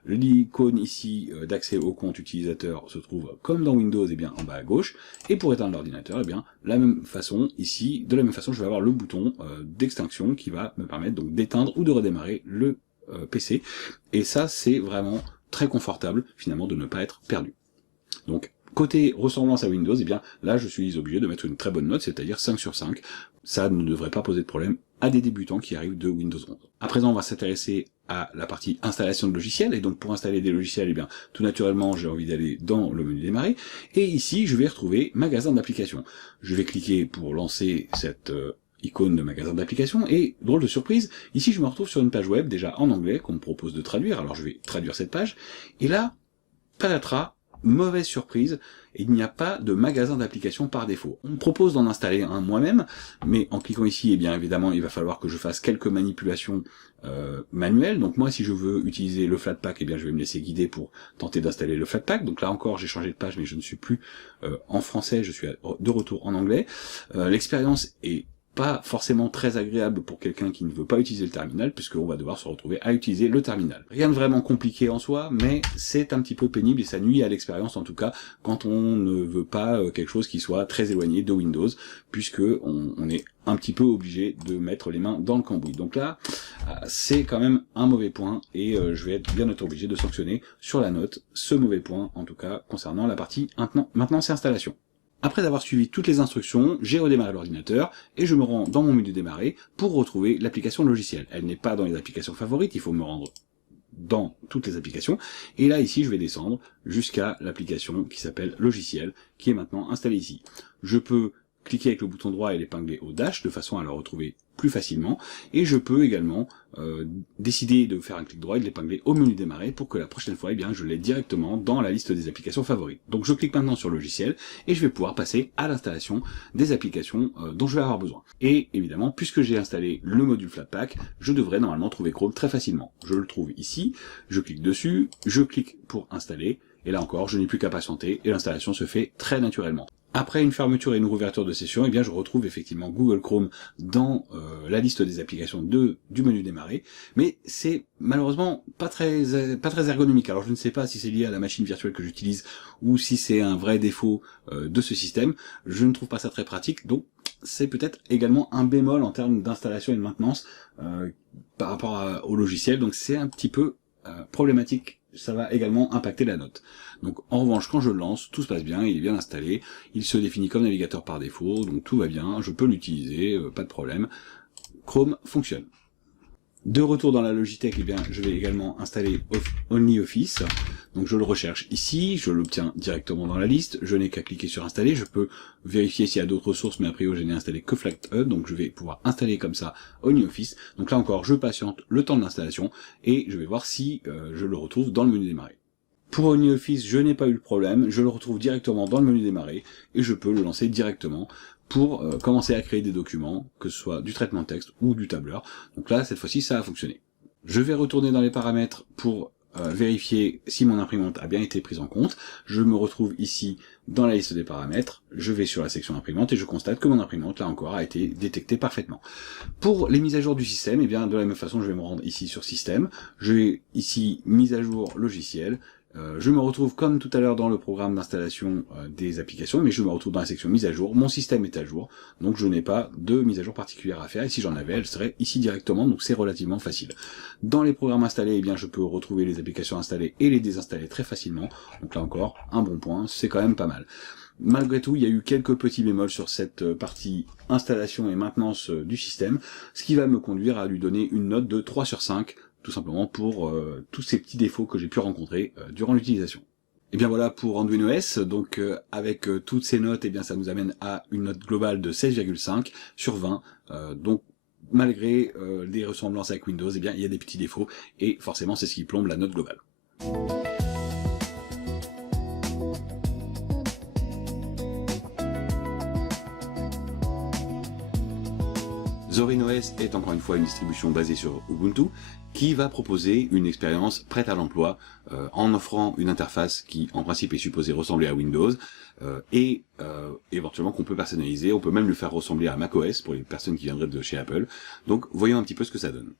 L'icône ici d'accès au compte utilisateur se trouve comme dans Windows, eh bien en bas à gauche, et pour éteindre l'ordinateur, eh bien la même façon ici, de la même façon je vais avoir le bouton d'extinction qui va me permettre donc d'éteindre ou de redémarrer le PC, et ça c'est vraiment très confortable finalement de ne pas être perdu. Donc côté ressemblance à Windows, eh bien là je suis obligé de mettre une très bonne note, c'est-à-dire 5 sur 5, ça ne devrait pas poser de problème à des débutants qui arrivent de Windows 11. À présent on va s'intéresser à la partie installation de logiciels, et donc pour installer des logiciels, eh bien tout naturellement j'ai envie d'aller dans le menu démarrer, et ici je vais retrouver magasin d'applications. Je vais cliquer pour lancer cette icône de magasin d'applications, et drôle de surprise, ici je me retrouve sur une page web déjà en anglais qu'on me propose de traduire, alors je vais traduire cette page, et là, patatras, mauvaise surprise, il n'y a pas de magasin d'applications par défaut. On me propose d'en installer un moi-même, mais en cliquant ici, eh bien évidemment, il va falloir que je fasse quelques manipulations manuelles. Donc moi, si je veux utiliser le Flatpak, eh bien je vais me laisser guider pour tenter d'installer le Flatpak. Donc là encore, j'ai changé de page, mais je ne suis plus en français, je suis de retour en anglais. L'expérience est pas forcément très agréable pour quelqu'un qui ne veut pas utiliser le terminal, puisqu'on va devoir se retrouver à utiliser le terminal. Rien de vraiment compliqué en soi, mais c'est un petit peu pénible et ça nuit à l'expérience, en tout cas, quand on ne veut pas quelque chose qui soit très éloigné de Windows, puisque on est un petit peu obligé de mettre les mains dans le cambouis. Donc là, c'est quand même un mauvais point, et je vais bien être obligé de sanctionner sur la note ce mauvais point, en tout cas concernant la partie maintenance et installation. Après avoir suivi toutes les instructions, j'ai redémarré l'ordinateur et je me rends dans mon menu démarrer pour retrouver l'application logicielle. Elle n'est pas dans les applications favorites, il faut me rendre dans toutes les applications. Et là, ici, je vais descendre jusqu'à l'application qui s'appelle logiciel, qui est maintenant installée ici. Je peux cliquer avec le bouton droit et l'épingler au dash de façon à la retrouver plus facilement, et je peux également décider de faire un clic droit et de l'épingler au menu démarrer pour que la prochaine fois, eh bien, je l'ai directement dans la liste des applications favorites. Donc je clique maintenant sur logiciel et je vais pouvoir passer à l'installation des applications dont je vais avoir besoin. Et évidemment, puisque j'ai installé le module Flatpak, je devrais normalement trouver Chrome très facilement. Je le trouve ici, je clique dessus, je clique pour installer, et là encore, je n'ai plus qu'à patienter et l'installation se fait très naturellement. Après une fermeture et une ouverture de session, eh bien je retrouve effectivement Google Chrome dans la liste des applications du menu démarrer, mais c'est malheureusement pas très ergonomique. Alors je ne sais pas si c'est lié à la machine virtuelle que j'utilise ou si c'est un vrai défaut de ce système. Je ne trouve pas ça très pratique, donc c'est peut-être également un bémol en termes d'installation et de maintenance par rapport au logiciel, donc c'est un petit peu problématique. Ça va également impacter la note. Donc en revanche, quand je le lance, tout se passe bien, il est bien installé, il se définit comme navigateur par défaut, donc tout va bien, je peux l'utiliser, pas de problème. Chrome fonctionne. De retour dans la Logitech, eh bien, je vais également installer OnlyOffice. Donc je le recherche ici, je l'obtiens directement dans la liste, je n'ai qu'à cliquer sur installer, je peux vérifier s'il y a d'autres sources, mais a priori je n'ai installé que Flathead, donc je vais pouvoir installer comme ça OnlyOffice. Donc là encore, je patiente le temps de l'installation, et je vais voir si je le retrouve dans le menu démarrer. Pour OnlyOffice, je n'ai pas eu le problème, je le retrouve directement dans le menu démarrer, et je peux le lancer directement pour commencer à créer des documents, que ce soit du traitement de texte ou du tableur. Donc là, cette fois-ci, ça a fonctionné. Je vais retourner dans les paramètres pour vérifier si mon imprimante a bien été prise en compte. Je me retrouve ici dans la liste des paramètres, je vais sur la section imprimante et je constate que mon imprimante, là encore, a été détectée parfaitement. Pour les mises à jour du système, eh bien, de la même façon, je vais me rendre ici sur système, je vais ici mise à jour logiciel. Je me retrouve comme tout à l'heure dans le programme d'installation des applications, mais je me retrouve dans la section mise à jour, mon système est à jour, donc je n'ai pas de mise à jour particulière à faire, et si j'en avais, elle serait ici directement, donc c'est relativement facile. Dans les programmes installés, eh bien, je peux retrouver les applications installées et les désinstaller très facilement, donc là encore, un bon point, c'est quand même pas mal. Malgré tout, il y a eu quelques petits bémols sur cette partie installation et maintenance du système, ce qui va me conduire à lui donner une note de 3 sur 5, tout simplement pour tous ces petits défauts que j'ai pu rencontrer durant l'utilisation. Et bien voilà pour Arduino OS, donc avec toutes ces notes, et bien ça nous amène à une note globale de 16,5 sur 20, donc malgré des ressemblances avec Windows, et bien il y a des petits défauts, et forcément c'est ce qui plombe la note globale. Zorin OS est encore une fois une distribution basée sur Ubuntu qui va proposer une expérience prête à l'emploi en offrant une interface qui en principe est supposée ressembler à Windows et éventuellement qu'on peut personnaliser, on peut même le faire ressembler à macOS pour les personnes qui viendraient de chez Apple. Donc voyons un petit peu ce que ça donne.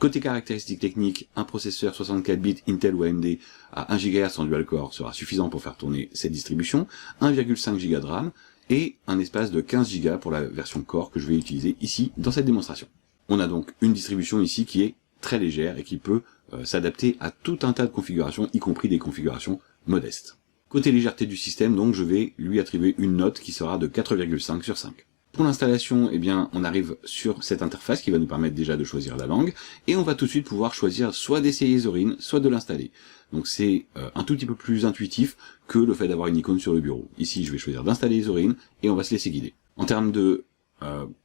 Côté caractéristiques techniques, un processeur 64 bits Intel ou AMD à 1 GHz en dual-core sera suffisant pour faire tourner cette distribution, 1,5 Go de RAM, et un espace de 15 Go pour la version Core que je vais utiliser ici dans cette démonstration. On a donc une distribution ici qui est très légère et qui peut s'adapter à tout un tas de configurations, y compris des configurations modestes. Côté légèreté du système, donc je vais lui attribuer une note qui sera de 4,5 sur 5. Pour l'installation, eh bien, on arrive sur cette interface qui va nous permettre déjà de choisir la langue, et on va tout de suite pouvoir choisir soit d'essayer Zorin, soit de l'installer. Donc c'est un tout petit peu plus intuitif que le fait d'avoir une icône sur le bureau. Ici, je vais choisir d'installer Zorin, et on va se laisser guider. En termes de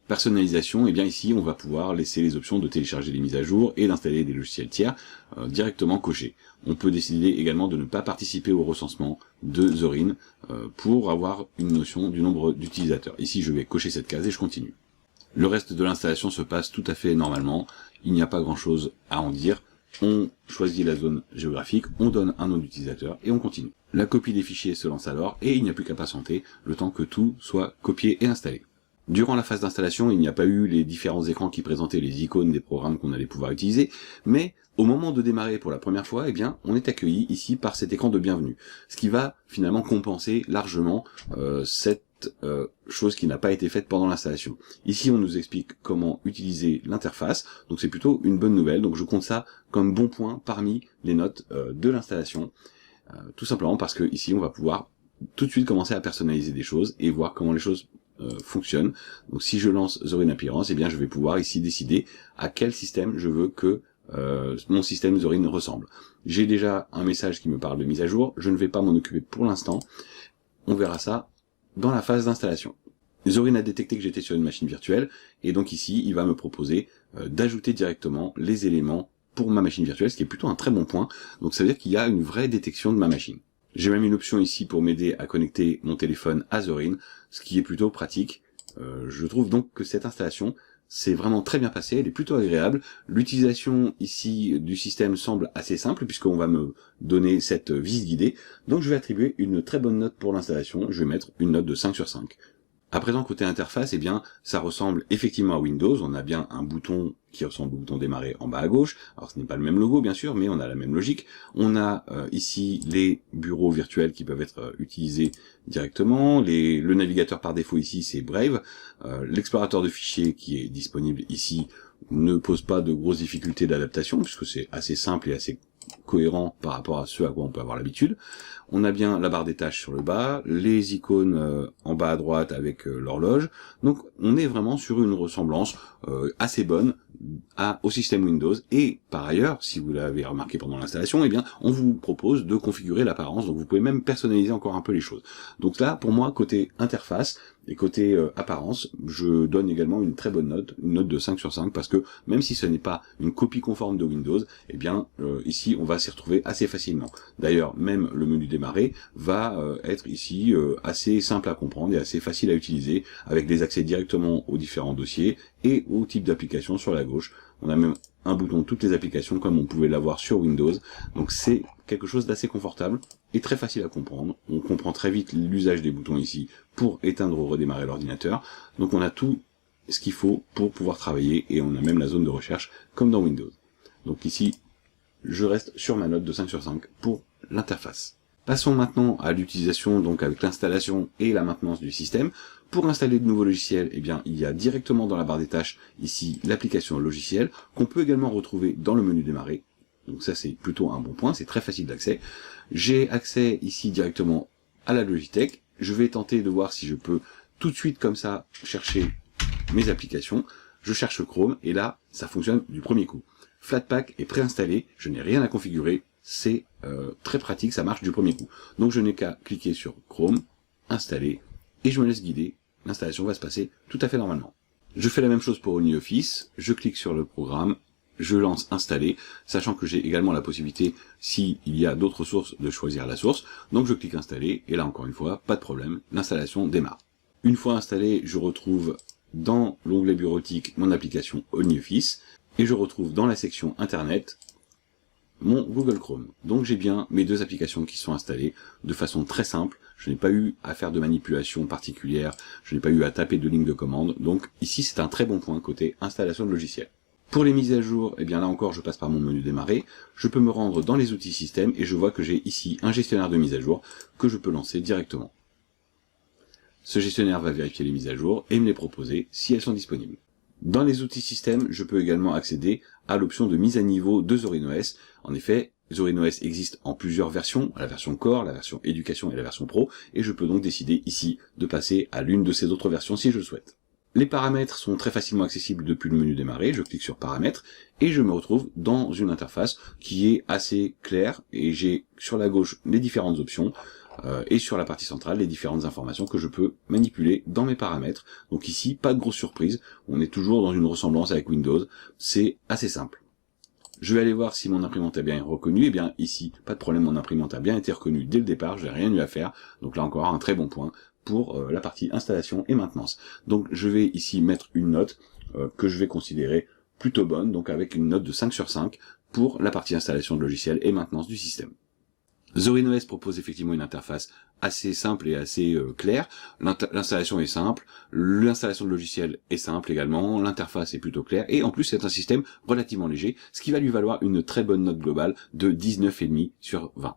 personnalisation, eh bien ici, on va pouvoir laisser les options de télécharger les mises à jour et d'installer des logiciels tiers directement cochées. On peut décider également de ne pas participer au recensement de Zorin pour avoir une notion du nombre d'utilisateurs. Ici, je vais cocher cette case et je continue. Le reste de l'installation se passe tout à fait normalement. Il n'y a pas grand-chose à en dire. On choisit la zone géographique, on donne un nom d'utilisateur et on continue. La copie des fichiers se lance alors et il n'y a plus qu'à patienter le temps que tout soit copié et installé. Durant la phase d'installation, il n'y a pas eu les différents écrans qui présentaient les icônes des programmes qu'on allait pouvoir utiliser, mais au moment de démarrer pour la première fois, eh bien, on est accueilli ici par cet écran de bienvenue, ce qui va finalement compenser largement cette chose qui n'a pas été faite pendant l'installation. Ici, on nous explique comment utiliser l'interface, donc c'est plutôt une bonne nouvelle, donc je compte ça comme bon point parmi les notes de l'installation, tout simplement parce que ici, on va pouvoir tout de suite commencer à personnaliser des choses et voir comment les choses fonctionnent. Donc si je lance Zorin Appearance, eh bien je vais pouvoir ici décider à quel système je veux que mon système Zorin ressemble. J'ai déjà un message qui me parle de mise à jour, je ne vais pas m'en occuper pour l'instant, on verra ça dans la phase d'installation. Zorin a détecté que j'étais sur une machine virtuelle, et donc ici il va me proposer d'ajouter directement les éléments pour ma machine virtuelle, ce qui est plutôt un très bon point, donc ça veut dire qu'il y a une vraie détection de ma machine. J'ai même une option ici pour m'aider à connecter mon téléphone à Zorin, ce qui est plutôt pratique. Je trouve donc que cette installation s'est vraiment très bien passée, elle est plutôt agréable. L'utilisation ici du système semble assez simple puisqu'on va me donner cette visite guidée. Donc je vais attribuer une très bonne note pour l'installation, je vais mettre une note de 5 sur 5. À présent, côté interface, eh bien, ça ressemble effectivement à Windows. On a bien un bouton qui ressemble au bouton démarrer en bas à gauche. Alors, ce n'est pas le même logo, bien sûr, mais on a la même logique. On a ici les bureaux virtuels qui peuvent être utilisés directement. Le navigateur par défaut ici, c'est Brave. L'explorateur de fichiers qui est disponible ici ne pose pas de grosses difficultés d'adaptation, puisque c'est assez simple et assez cohérent par rapport à ce à quoi on peut avoir l'habitude. On a bien la barre des tâches sur le bas, les icônes en bas à droite avec l'horloge. Donc on est vraiment sur une ressemblance assez bonne au système Windows. Et par ailleurs, si vous l'avez remarqué pendant l'installation, eh bien on vous propose de configurer l'apparence. Donc vous pouvez même personnaliser encore un peu les choses. Donc là, pour moi, côté interface et côté apparence, je donne également une très bonne note, une note de 5 sur 5, parce que même si ce n'est pas une copie conforme de Windows, eh bien ici on va s'y retrouver assez facilement. D'ailleurs, même le menu démarrer va être ici assez simple à comprendre et assez facile à utiliser, avec des accès directement aux différents dossiers et au type d'application sur la gauche. On a même un bouton toutes les applications comme on pouvait l'avoir sur Windows, donc c'est quelque chose d'assez confortable et très facile à comprendre. On comprend très vite l'usage des boutons ici pour éteindre ou redémarrer l'ordinateur, donc on a tout ce qu'il faut pour pouvoir travailler et on a même la zone de recherche comme dans Windows. Donc ici, je reste sur ma note de 5 sur 5 pour l'interface. Passons maintenant à l'utilisation, donc avec l'installation et la maintenance du système. Pour installer de nouveaux logiciels, eh bien, il y a directement dans la barre des tâches, ici, l'application logiciel, qu'on peut également retrouver dans le menu démarrer. Donc ça, c'est plutôt un bon point, c'est très facile d'accès. J'ai accès ici directement à la Logitech. Je vais tenter de voir si je peux tout de suite, comme ça, chercher mes applications. Je cherche Chrome, et là, ça fonctionne du premier coup. Flatpak est préinstallé, je n'ai rien à configurer, c'est très pratique, ça marche du premier coup. Donc je n'ai qu'à cliquer sur Chrome, installer, et je me laisse guider. L'installation va se passer tout à fait normalement. Je fais la même chose pour OmniOffice, je clique sur le programme, je lance installer, sachant que j'ai également la possibilité, s'il y a d'autres sources, de choisir la source. Donc je clique installer, et là encore une fois, pas de problème, l'installation démarre. Une fois installé, je retrouve dans l'onglet bureautique mon application OmniOffice, et je retrouve dans la section Internet mon Google Chrome. Donc j'ai bien mes deux applications qui sont installées de façon très simple. Je n'ai pas eu à faire de manipulation particulière, je n'ai pas eu à taper de ligne de commande. Donc ici c'est un très bon point côté installation de logiciel. Pour les mises à jour, eh bien là encore je passe par mon menu démarrer. Je peux me rendre dans les outils système et je vois que j'ai ici un gestionnaire de mise à jour que je peux lancer directement. Ce gestionnaire va vérifier les mises à jour et me les proposer si elles sont disponibles. Dans les outils système, je peux également accéder à l'option de mise à niveau de ZorinOS. En effet, ZorinOS existe en plusieurs versions, la version Core, la version Éducation et la version Pro, et je peux donc décider ici de passer à l'une de ces autres versions si je le souhaite. Les paramètres sont très facilement accessibles depuis le menu démarrer, je clique sur paramètres, et je me retrouve dans une interface qui est assez claire, et j'ai sur la gauche les différentes options, et sur la partie centrale les différentes informations que je peux manipuler dans mes paramètres. Donc ici, pas de grosse surprise, on est toujours dans une ressemblance avec Windows, c'est assez simple. Je vais aller voir si mon imprimante est bien reconnue. Et bien ici, pas de problème, mon imprimante a bien été reconnue dès le départ, j'ai rien eu à faire. Donc là encore, un très bon point pour la partie installation et maintenance. Donc je vais ici mettre une note que je vais considérer plutôt bonne, donc avec une note de 5 sur 5 pour la partie installation de logiciel et maintenance du système. ZorinOS propose effectivement une interface assez simple et assez claire. L'installation est simple, l'installation de logiciel est simple également, l'interface est plutôt claire, et en plus c'est un système relativement léger, ce qui va lui valoir une très bonne note globale de 19,5 sur 20.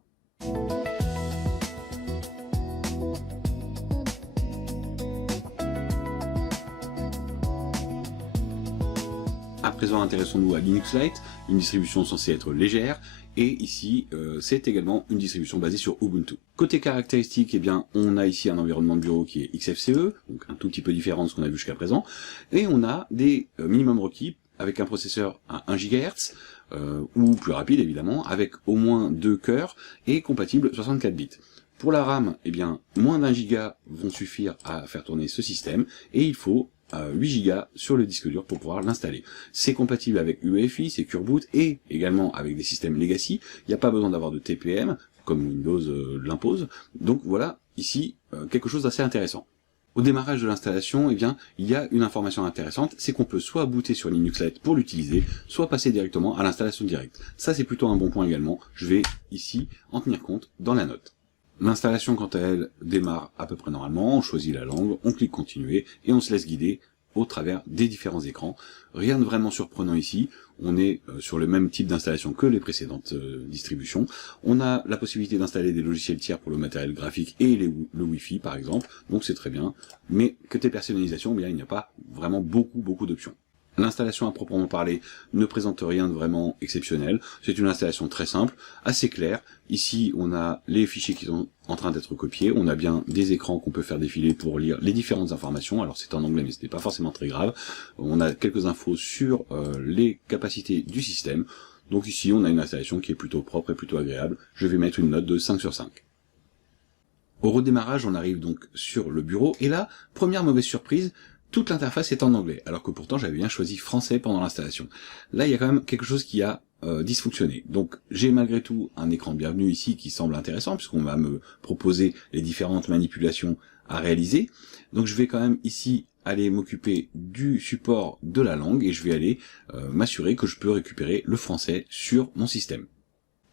À présent, intéressons-nous à Linux Lite, une distribution censée être légère, et ici, c'est également une distribution basée sur Ubuntu. Côté caractéristiques, eh bien, on a ici un environnement de bureau qui est XFCE, donc un tout petit peu différent de ce qu'on a vu jusqu'à présent, et on a des minimums requis avec un processeur à 1 GHz, ou plus rapide évidemment, avec au moins 2 cœurs, et compatible 64 bits. Pour la RAM, eh bien, moins d'1 giga vont suffire à faire tourner ce système, et il faut 8 Go sur le disque dur pour pouvoir l'installer. C'est compatible avec UEFI, Secure Boot et également avec des systèmes legacy. Il n'y a pas besoin d'avoir de TPM, comme Windows l'impose. Donc voilà, ici, quelque chose d'assez intéressant. Au démarrage de l'installation, eh bien, il y a une information intéressante, c'est qu'on peut soit booter sur Linux Lite pour l'utiliser, soit passer directement à l'installation directe. Ça, c'est plutôt un bon point également. Je vais ici en tenir compte dans la note. L'installation, quant à elle, démarre à peu près normalement, on choisit la langue, on clique continuer et on se laisse guider au travers des différents écrans. Rien de vraiment surprenant ici, on est sur le même type d'installation que les précédentes distributions. On a la possibilité d'installer des logiciels tiers pour le matériel graphique et le Wi-Fi par exemple, donc c'est très bien. Mais côté personnalisation, bien, il n'y a pas vraiment beaucoup d'options. L'installation à proprement parler ne présente rien de vraiment exceptionnel. C'est une installation très simple, assez claire. Ici, on a les fichiers qui sont en train d'être copiés. On a bien des écrans qu'on peut faire défiler pour lire les différentes informations. Alors c'est en anglais, mais ce n'est pas forcément très grave. On a quelques infos sur les capacités du système. Donc ici, on a une installation qui est plutôt propre et plutôt agréable. Je vais mettre une note de 5 sur 5. Au redémarrage, on arrive donc sur le bureau. Et là, première mauvaise surprise, toute l'interface est en anglais, alors que pourtant j'avais bien choisi français pendant l'installation. Là, il y a quand même quelque chose qui a dysfonctionné. Donc j'ai malgré tout un écran de bienvenue ici qui semble intéressant, puisqu'on va me proposer les différentes manipulations à réaliser. Donc je vais quand même ici aller m'occuper du support de la langue, et je vais aller m'assurer que je peux récupérer le français sur mon système.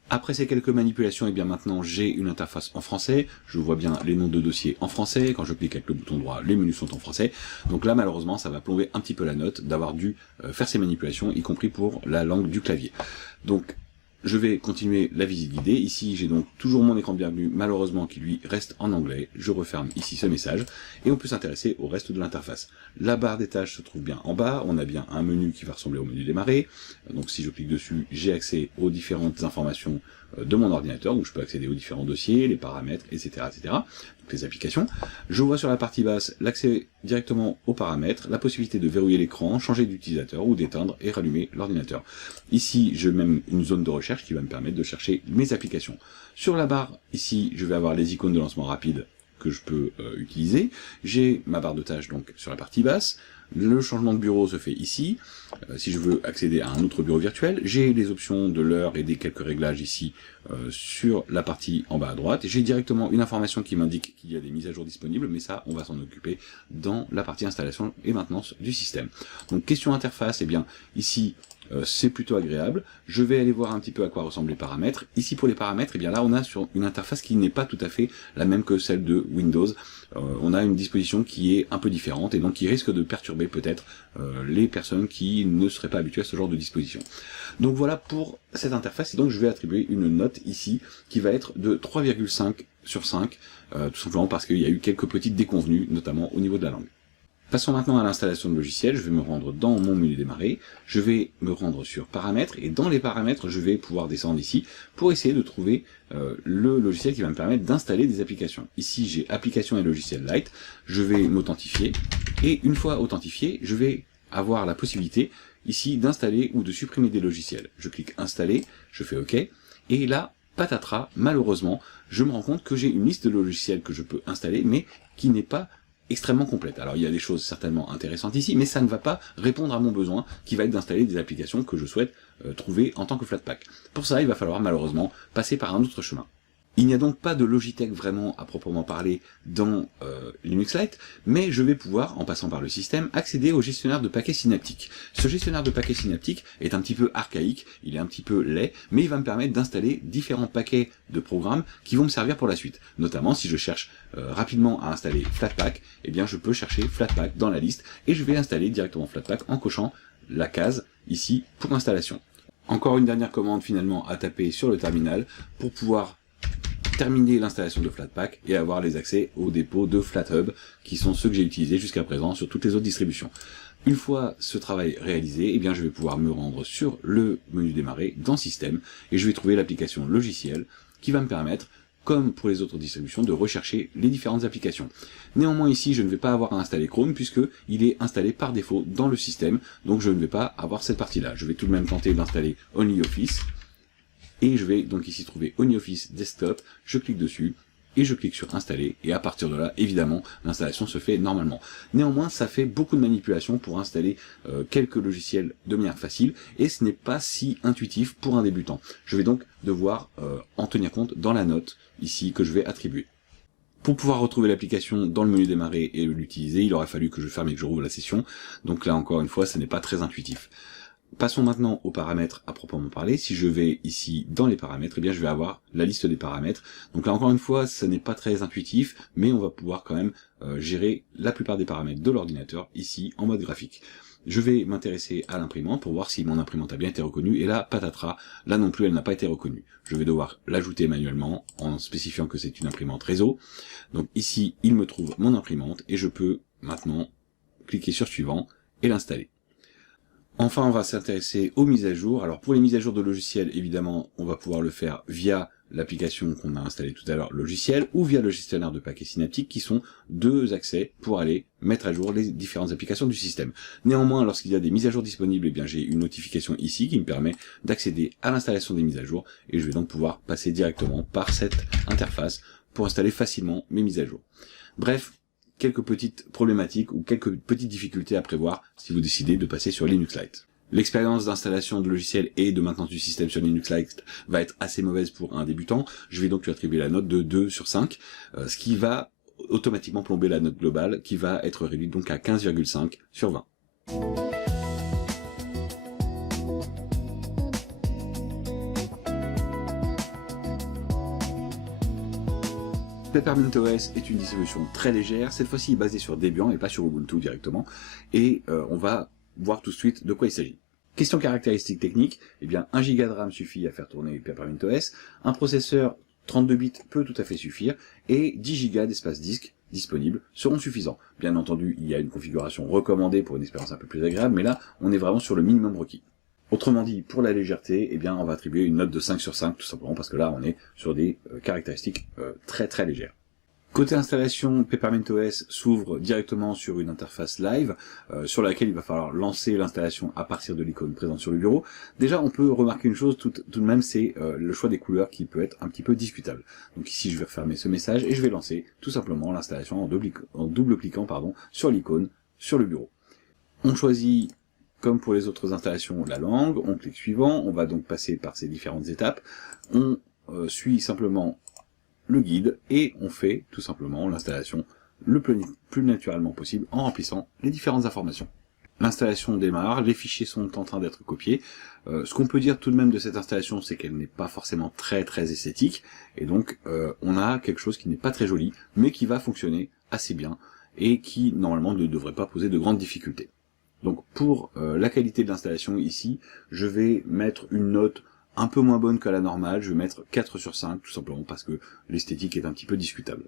Après ces quelques manipulations, et bien maintenant j'ai une interface en français, je vois bien les noms de dossiers en français, quand je clique avec le bouton droit, les menus sont en français, donc là malheureusement ça va plomber un petit peu la note d'avoir dû faire ces manipulations, y compris pour la langue du clavier. Donc je vais continuer la visite guidée. Ici j'ai donc toujours mon écran de bienvenue, malheureusement qui lui reste en anglais. Je referme ici ce message et on peut s'intéresser au reste de l'interface. La barre des tâches se trouve bien en bas, on a bien un menu qui va ressembler au menu démarrer. Donc si je clique dessus, j'ai accès aux différentes informations de mon ordinateur, donc je peux accéder aux différents dossiers, les paramètres, etc. Donc les applications. Je vois sur la partie basse l'accès directement aux paramètres, la possibilité de verrouiller l'écran, changer d'utilisateur ou d'éteindre et rallumer l'ordinateur. Ici, je mets même une zone de recherche qui va me permettre de chercher mes applications. Sur la barre, ici, je vais avoir les icônes de lancement rapide que je peux utiliser. J'ai ma barre de tâches donc sur la partie basse. Le changement de bureau se fait ici. Si je veux accéder à un autre bureau virtuel, j'ai les options de l'heure et des quelques réglages ici sur la partie en bas à droite. J'ai directement une information qui m'indique qu'il y a des mises à jour disponibles, mais ça, on va s'en occuper dans la partie installation et maintenance du système. Donc question interface, eh bien ici, c'est plutôt agréable. Je vais aller voir un petit peu à quoi ressemblent les paramètres. Ici pour les paramètres, eh bien là on a sur une interface qui n'est pas tout à fait la même que celle de Windows. On a une disposition qui est un peu différente et donc qui risque de perturber peut-être les personnes qui ne seraient pas habituées à ce genre de disposition. Donc voilà pour cette interface, et donc je vais attribuer une note ici qui va être de 3,5 sur 5, tout simplement parce qu'il y a eu quelques petites déconvenues, notamment au niveau de la langue. Passons maintenant à l'installation de logiciel. Je vais me rendre dans mon menu démarrer, je vais me rendre sur paramètres, et dans les paramètres, je vais pouvoir descendre ici pour essayer de trouver le logiciel qui va me permettre d'installer des applications. Ici, j'ai applications et logiciels light, je vais m'authentifier, et une fois authentifié, je vais avoir la possibilité ici d'installer ou de supprimer des logiciels. Je clique installer, je fais OK, et là, patatras, malheureusement, je me rends compte que j'ai une liste de logiciels que je peux installer, mais qui n'est pas extrêmement complète. Alors il y a des choses certainement intéressantes ici, mais ça ne va pas répondre à mon besoin, qui va être d'installer des applications que je souhaite trouver en tant que Flatpak. Pour ça, il va falloir malheureusement passer par un autre chemin. Il n'y a donc pas de Logitech vraiment à proprement parler dans Linux Lite, mais je vais pouvoir, en passant par le système, accéder au gestionnaire de paquets synaptiques. Ce gestionnaire de paquets synaptiques est un petit peu archaïque, il est un petit peu laid, mais il va me permettre d'installer différents paquets de programmes qui vont me servir pour la suite. Notamment, si je cherche rapidement à installer Flatpak, eh bien je peux chercher Flatpak dans la liste, et je vais installer directement Flatpak en cochant la case ici pour installation. Encore une dernière commande finalement à taper sur le terminal pour pouvoir terminer l'installation de Flatpak et avoir les accès aux dépôts de FlatHub qui sont ceux que j'ai utilisés jusqu'à présent sur toutes les autres distributions. Une fois ce travail réalisé, eh bien je vais pouvoir me rendre sur le menu démarrer dans Système et je vais trouver l'application logiciel qui va me permettre, comme pour les autres distributions, de rechercher les différentes applications. Néanmoins ici, je ne vais pas avoir à installer Chrome puisque il est installé par défaut dans le système, donc je ne vais pas avoir cette partie-là. Je vais tout de même tenter d'installer OnlyOffice. Et je vais donc ici trouver OnlyOffice Desktop, je clique dessus, et je clique sur installer, et à partir de là, évidemment, l'installation se fait normalement. Néanmoins, ça fait beaucoup de manipulations pour installer quelques logiciels de manière facile, et ce n'est pas si intuitif pour un débutant. Je vais donc devoir en tenir compte dans la note, ici, que je vais attribuer. Pour pouvoir retrouver l'application dans le menu démarrer et l'utiliser, il aurait fallu que je ferme et que je rouvre la session, donc là encore une fois, ce n'est pas très intuitif. Passons maintenant aux paramètres à proprement parler. Si je vais ici dans les paramètres, eh bien je vais avoir la liste des paramètres. Donc là encore une fois, ce n'est pas très intuitif, mais on va pouvoir quand même gérer la plupart des paramètres de l'ordinateur ici en mode graphique. Je vais m'intéresser à l'imprimante pour voir si mon imprimante a bien été reconnue, et là, patatras, là non plus elle n'a pas été reconnue. Je vais devoir l'ajouter manuellement en spécifiant que c'est une imprimante réseau. Donc ici, il me trouve mon imprimante, et je peux maintenant cliquer sur suivant et l'installer. Enfin, on va s'intéresser aux mises à jour. Alors pour les mises à jour de logiciels, évidemment, on va pouvoir le faire via l'application qu'on a installée tout à l'heure, logiciel, ou via le gestionnaire de paquets synaptiques, qui sont deux accès pour aller mettre à jour les différentes applications du système. Néanmoins, lorsqu'il y a des mises à jour disponibles, eh bien j'ai une notification ici qui me permet d'accéder à l'installation des mises à jour, et je vais donc pouvoir passer directement par cette interface pour installer facilement mes mises à jour. Bref, quelques petites problématiques ou quelques petites difficultés à prévoir si vous décidez de passer sur Linux Lite. L'expérience d'installation de logiciels et de maintenance du système sur Linux Lite va être assez mauvaise pour un débutant. Je vais donc lui attribuer la note de 2 sur 5, ce qui va automatiquement plomber la note globale qui va être réduite donc à 15,5 sur 20. Peppermint OS est une distribution très légère, cette fois-ci basée sur Debian et pas sur Ubuntu directement, et on va voir tout de suite de quoi il s'agit. Question caractéristiques techniques, eh bien 1 Go de RAM suffit à faire tourner Peppermint OS, un processeur 32 bits peut tout à fait suffire, et 10 Go d'espace disque disponibles seront suffisants. Bien entendu, il y a une configuration recommandée pour une expérience un peu plus agréable, mais là, on est vraiment sur le minimum requis. Autrement dit, pour la légèreté, eh bien, on va attribuer une note de 5 sur 5, tout simplement parce que là, on est sur des caractéristiques très très légères. Côté installation, Peppermint OS s'ouvre directement sur une interface live, sur laquelle il va falloir lancer l'installation à partir de l'icône présente sur le bureau. Déjà, on peut remarquer une chose tout de même, c'est le choix des couleurs qui peut être un petit peu discutable. Donc ici, je vais refermer ce message et je vais lancer tout simplement l'installation en double cliquant sur l'icône sur le bureau. On choisit, comme pour les autres installations, la langue, on clique suivant, on va donc passer par ces différentes étapes, on suit simplement le guide et on fait tout simplement l'installation le plus naturellement possible en remplissant les différentes informations. L'installation démarre, les fichiers sont en train d'être copiés. Ce qu'on peut dire tout de même de cette installation, c'est qu'elle n'est pas forcément très esthétique, et donc on a quelque chose qui n'est pas très joli, mais qui va fonctionner assez bien, et qui normalement ne devrait pas poser de grandes difficultés. Donc pour la qualité de l'installation ici, je vais mettre une note un peu moins bonne qu'à la normale, je vais mettre 4 sur 5, tout simplement parce que l'esthétique est un petit peu discutable.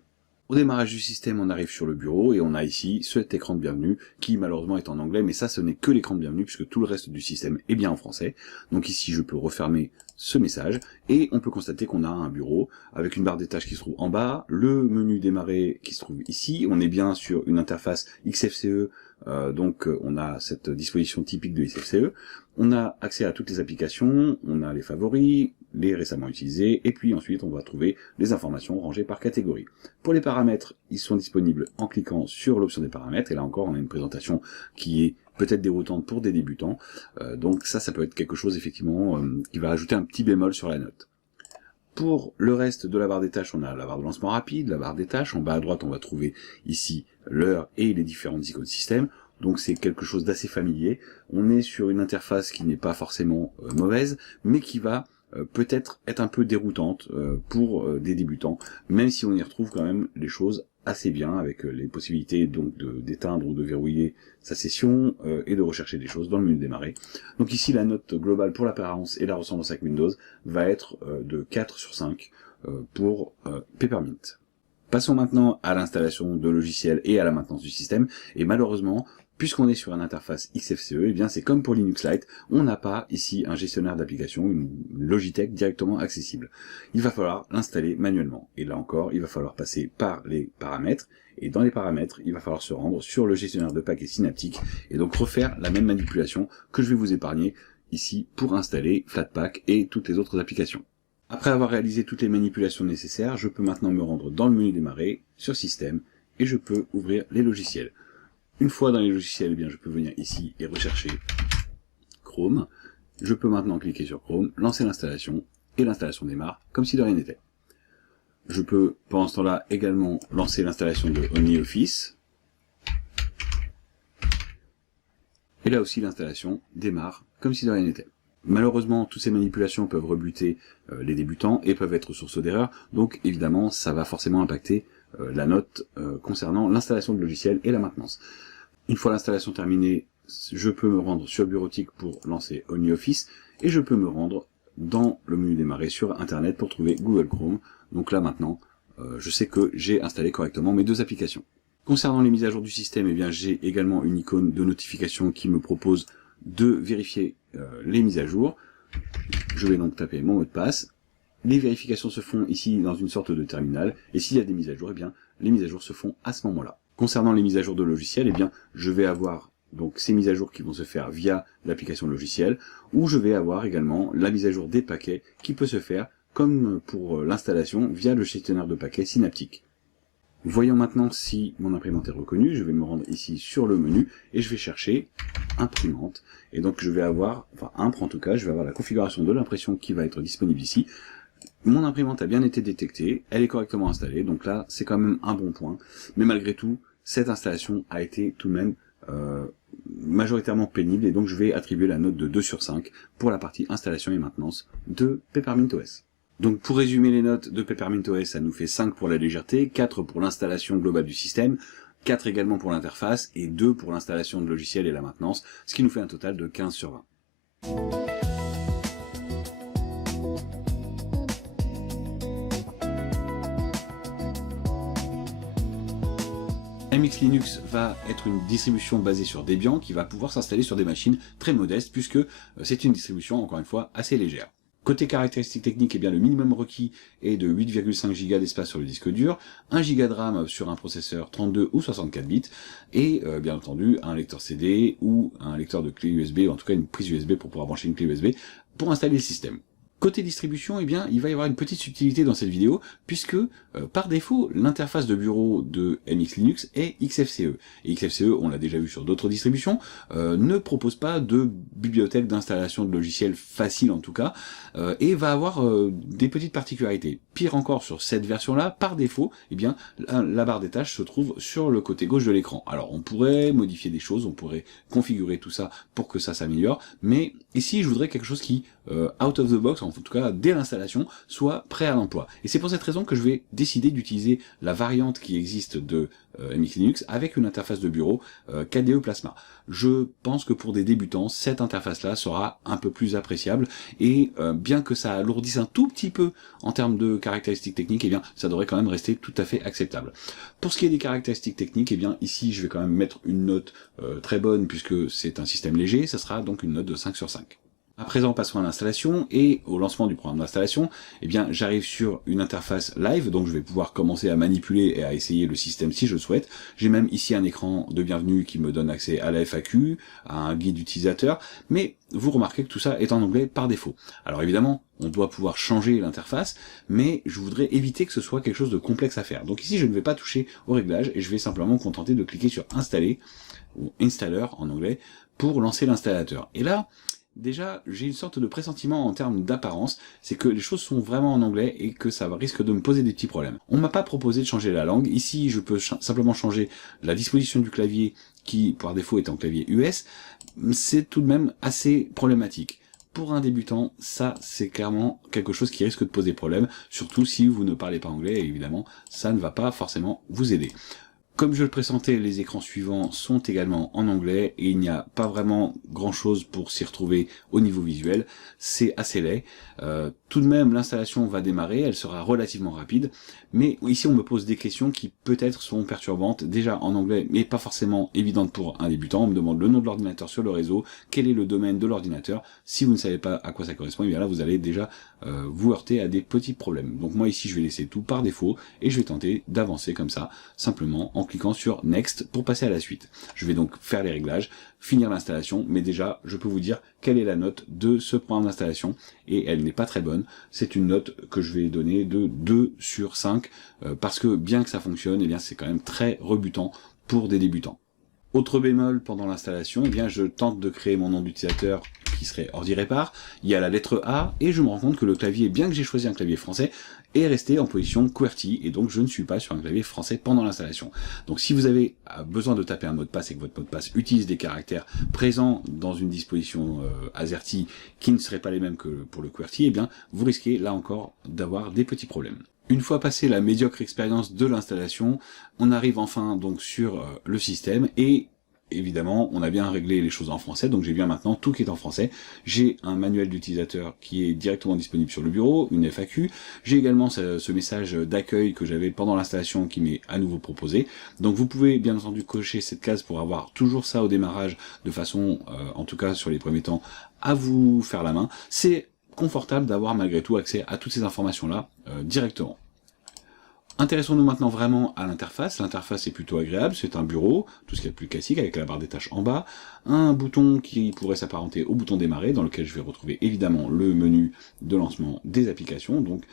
Au démarrage du système, on arrive sur le bureau et on a ici cet écran de bienvenue qui malheureusement est en anglais, mais ça ce n'est que l'écran de bienvenue puisque tout le reste du système est bien en français. Donc ici je peux refermer ce message et on peut constater qu'on a un bureau avec une barre des tâches qui se trouve en bas, le menu démarrer qui se trouve ici, on est bien sur une interface XFCE, donc on a cette disposition typique de XFCE, on a accès à toutes les applications, on a les favoris, les récemment utilisés, et puis ensuite on va trouver les informations rangées par catégorie. Pour les paramètres, ils sont disponibles en cliquant sur l'option des paramètres, et là encore on a une présentation qui est peut-être déroutante pour des débutants, donc ça peut être quelque chose effectivement qui va ajouter un petit bémol sur la note. Pour le reste de la barre des tâches, on a la barre de lancement rapide, la barre des tâches. En bas à droite, on va trouver ici l'heure et les différentes icônes système. Donc c'est quelque chose d'assez familier. On est sur une interface qui n'est pas forcément mauvaise, mais qui va peut-être être un peu déroutante pour des débutants, même si on y retrouve quand même les choses assez bien, avec les possibilités donc d'éteindre ou de verrouiller sa session et de rechercher des choses dans le menu démarrer. Donc ici la note globale pour l'apparence et la ressemblance avec Windows va être de 4 sur 5 pour Peppermint. Passons maintenant à l'installation de logiciels et à la maintenance du système, et malheureusement, puisqu'on est sur une interface XFCE, et bien c'est comme pour Linux Lite, on n'a pas ici un gestionnaire d'application, une Logitech directement accessible. Il va falloir l'installer manuellement. Et là encore, il va falloir passer par les paramètres, et dans les paramètres, il va falloir se rendre sur le gestionnaire de paquets synaptique, et donc refaire la même manipulation que je vais vous épargner ici pour installer Flatpak et toutes les autres applications. Après avoir réalisé toutes les manipulations nécessaires, je peux maintenant me rendre dans le menu démarrer, sur Système, et je peux ouvrir les logiciels. Une fois dans les logiciels, eh bien, je peux venir ici et rechercher Chrome. Je peux maintenant cliquer sur Chrome, lancer l'installation, et l'installation démarre comme si de rien n'était. Je peux, pendant ce temps-là, également lancer l'installation de OmniOffice. Et là aussi, l'installation démarre comme si de rien n'était. Malheureusement, toutes ces manipulations peuvent rebuter les débutants et peuvent être source d'erreurs, donc évidemment, ça va forcément impacter la note concernant l'installation de logiciel et la maintenance. Une fois l'installation terminée, je peux me rendre sur Bureautique pour lancer OmniOffice, et je peux me rendre dans le menu démarrer sur Internet pour trouver Google Chrome. Donc là maintenant, je sais que j'ai installé correctement mes deux applications. Concernant les mises à jour du système, eh bien j'ai également une icône de notification qui me propose de vérifier les mises à jour. Je vais donc taper mon mot de passe. Les vérifications se font ici dans une sorte de terminal, et s'il y a des mises à jour, eh bien les mises à jour se font à ce moment-là. Concernant les mises à jour de logiciels, eh bien je vais avoir donc ces mises à jour qui vont se faire via l'application logiciel, ou je vais avoir également la mise à jour des paquets qui peut se faire comme pour l'installation via le gestionnaire de paquets synaptique. Voyons maintenant si mon imprimante est reconnue. Je vais me rendre ici sur le menu et je vais chercher imprimante, et donc je vais avoir, enfin impr en tout cas, je vais avoir la configuration de l'impression qui va être disponible ici. Mon imprimante a bien été détectée, elle est correctement installée, donc là c'est quand même un bon point, mais malgré tout, cette installation a été tout de même majoritairement pénible, et donc je vais attribuer la note de 2 sur 5 pour la partie installation et maintenance de Peppermint OS. Donc pour résumer les notes de Peppermint OS, ça nous fait 5 pour la légèreté, 4 pour l'installation globale du système, 4 également pour l'interface, et 2 pour l'installation de logiciels et la maintenance, ce qui nous fait un total de 15 sur 20. MX Linux va être une distribution basée sur Debian qui va pouvoir s'installer sur des machines très modestes, puisque c'est une distribution, encore une fois, assez légère. Côté caractéristiques techniques, eh bien, le minimum requis est de 8,5 Go d'espace sur le disque dur, 1 Go de RAM sur un processeur 32 ou 64 bits, et bien entendu un lecteur CD ou un lecteur de clé USB, ou en tout cas une prise USB pour pouvoir brancher une clé USB pour installer le système. Côté distribution, eh bien, il va y avoir une petite subtilité dans cette vidéo, puisque par défaut, l'interface de bureau de MX Linux est XFCE. Et XFCE, on l'a déjà vu sur d'autres distributions, ne propose pas de bibliothèque d'installation de logiciels facile en tout cas, et va avoir des petites particularités. Pire encore, sur cette version-là, par défaut, eh bien, la barre des tâches se trouve sur le côté gauche de l'écran. Alors, on pourrait modifier des choses, on pourrait configurer tout ça pour que ça s'améliore, mais ici, je voudrais quelque chose qui, out of the box, en tout cas dès l'installation, soit prêt à l'emploi. Et c'est pour cette raison que je vais décider d'utiliser la variante qui existe de MX Linux avec une interface de bureau KDE Plasma. Je pense que pour des débutants, cette interface-là sera un peu plus appréciable, et bien que ça alourdisse un tout petit peu en termes de caractéristiques techniques, eh bien, ça devrait quand même rester tout à fait acceptable. Pour ce qui est des caractéristiques techniques, eh bien, ici, je vais quand même mettre une note très bonne, puisque c'est un système léger, ça sera donc une note de 5 sur 5. À présent, passons à l'installation, et au lancement du programme d'installation, eh bien, j'arrive sur une interface live, donc je vais pouvoir commencer à manipuler et à essayer le système si je le souhaite. J'ai même ici un écran de bienvenue qui me donne accès à la FAQ, à un guide utilisateur, mais vous remarquez que tout ça est en anglais par défaut. Alors évidemment, on doit pouvoir changer l'interface, mais je voudrais éviter que ce soit quelque chose de complexe à faire. Donc ici, je ne vais pas toucher au réglage, et je vais simplement me contenter de cliquer sur installer, ou installer en anglais, pour lancer l'installateur. Et là, déjà, j'ai une sorte de pressentiment en termes d'apparence, c'est que les choses sont vraiment en anglais et que ça risque de me poser des petits problèmes. On m'a pas proposé de changer la langue. Ici, je peux simplement changer la disposition du clavier qui, par défaut, est en clavier US. C'est tout de même assez problématique. Pour un débutant, ça, c'est clairement quelque chose qui risque de poser problème, surtout si vous ne parlez pas anglais, et évidemment, ça ne va pas forcément vous aider. Comme je le pressentais, les écrans suivants sont également en anglais et il n'y a pas vraiment grand chose pour s'y retrouver au niveau visuel, c'est assez laid. Tout de même, l'installation va démarrer, elle sera relativement rapide, mais ici on me pose des questions qui peut-être sont perturbantes, déjà en anglais, mais pas forcément évidentes pour un débutant. On me demande le nom de l'ordinateur sur le réseau, quel est le domaine de l'ordinateur. Si vous ne savez pas à quoi ça correspond, et bien là vous allez déjà vous heurter à des petits problèmes. Donc moi ici je vais laisser tout par défaut et je vais tenter d'avancer comme ça, simplement en cliquant sur Next pour passer à la suite. Je vais donc faire les réglages, finir l'installation, mais déjà je peux vous dire quelle est la note de ce programme d'installation, et elle n'est pas très bonne. C'est une note que je vais donner de 2 sur 5, parce que bien que ça fonctionne, eh bien c'est quand même très rebutant pour des débutants. Autre bémol pendant l'installation, eh bien je tente de créer mon nom d'utilisateur qui serait OrdiRépar, il y a la lettre A, et je me rends compte que le clavier, bien que j'ai choisi un clavier français, est resté en position QWERTY, et donc je ne suis pas sur un clavier français pendant l'installation. Donc si vous avez besoin de taper un mot de passe et que votre mot de passe utilise des caractères présents dans une disposition AZERTY qui ne seraient pas les mêmes que pour le QWERTY, eh bien vous risquez là encore d'avoir des petits problèmes. Une fois passée la médiocre expérience de l'installation, on arrive enfin donc sur le système, et évidemment, on a bien réglé les choses en français, donc j'ai bien maintenant tout qui est en français. J'ai un manuel d'utilisateur qui est directement disponible sur le bureau, une FAQ. J'ai également ce message d'accueil que j'avais pendant l'installation qui m'est à nouveau proposé. Donc vous pouvez bien entendu cocher cette case pour avoir toujours ça au démarrage, de façon, en tout cas sur les premiers temps, à vous faire la main. C'est confortable d'avoir malgré tout accès à toutes ces informations-là directement. Intéressons-nous maintenant vraiment à l'interface. L'interface est plutôt agréable, c'est un bureau, tout ce qui est plus classique, avec la barre des tâches en bas, un bouton qui pourrait s'apparenter au bouton démarrer, dans lequel je vais retrouver évidemment le menu de lancement des applications, donc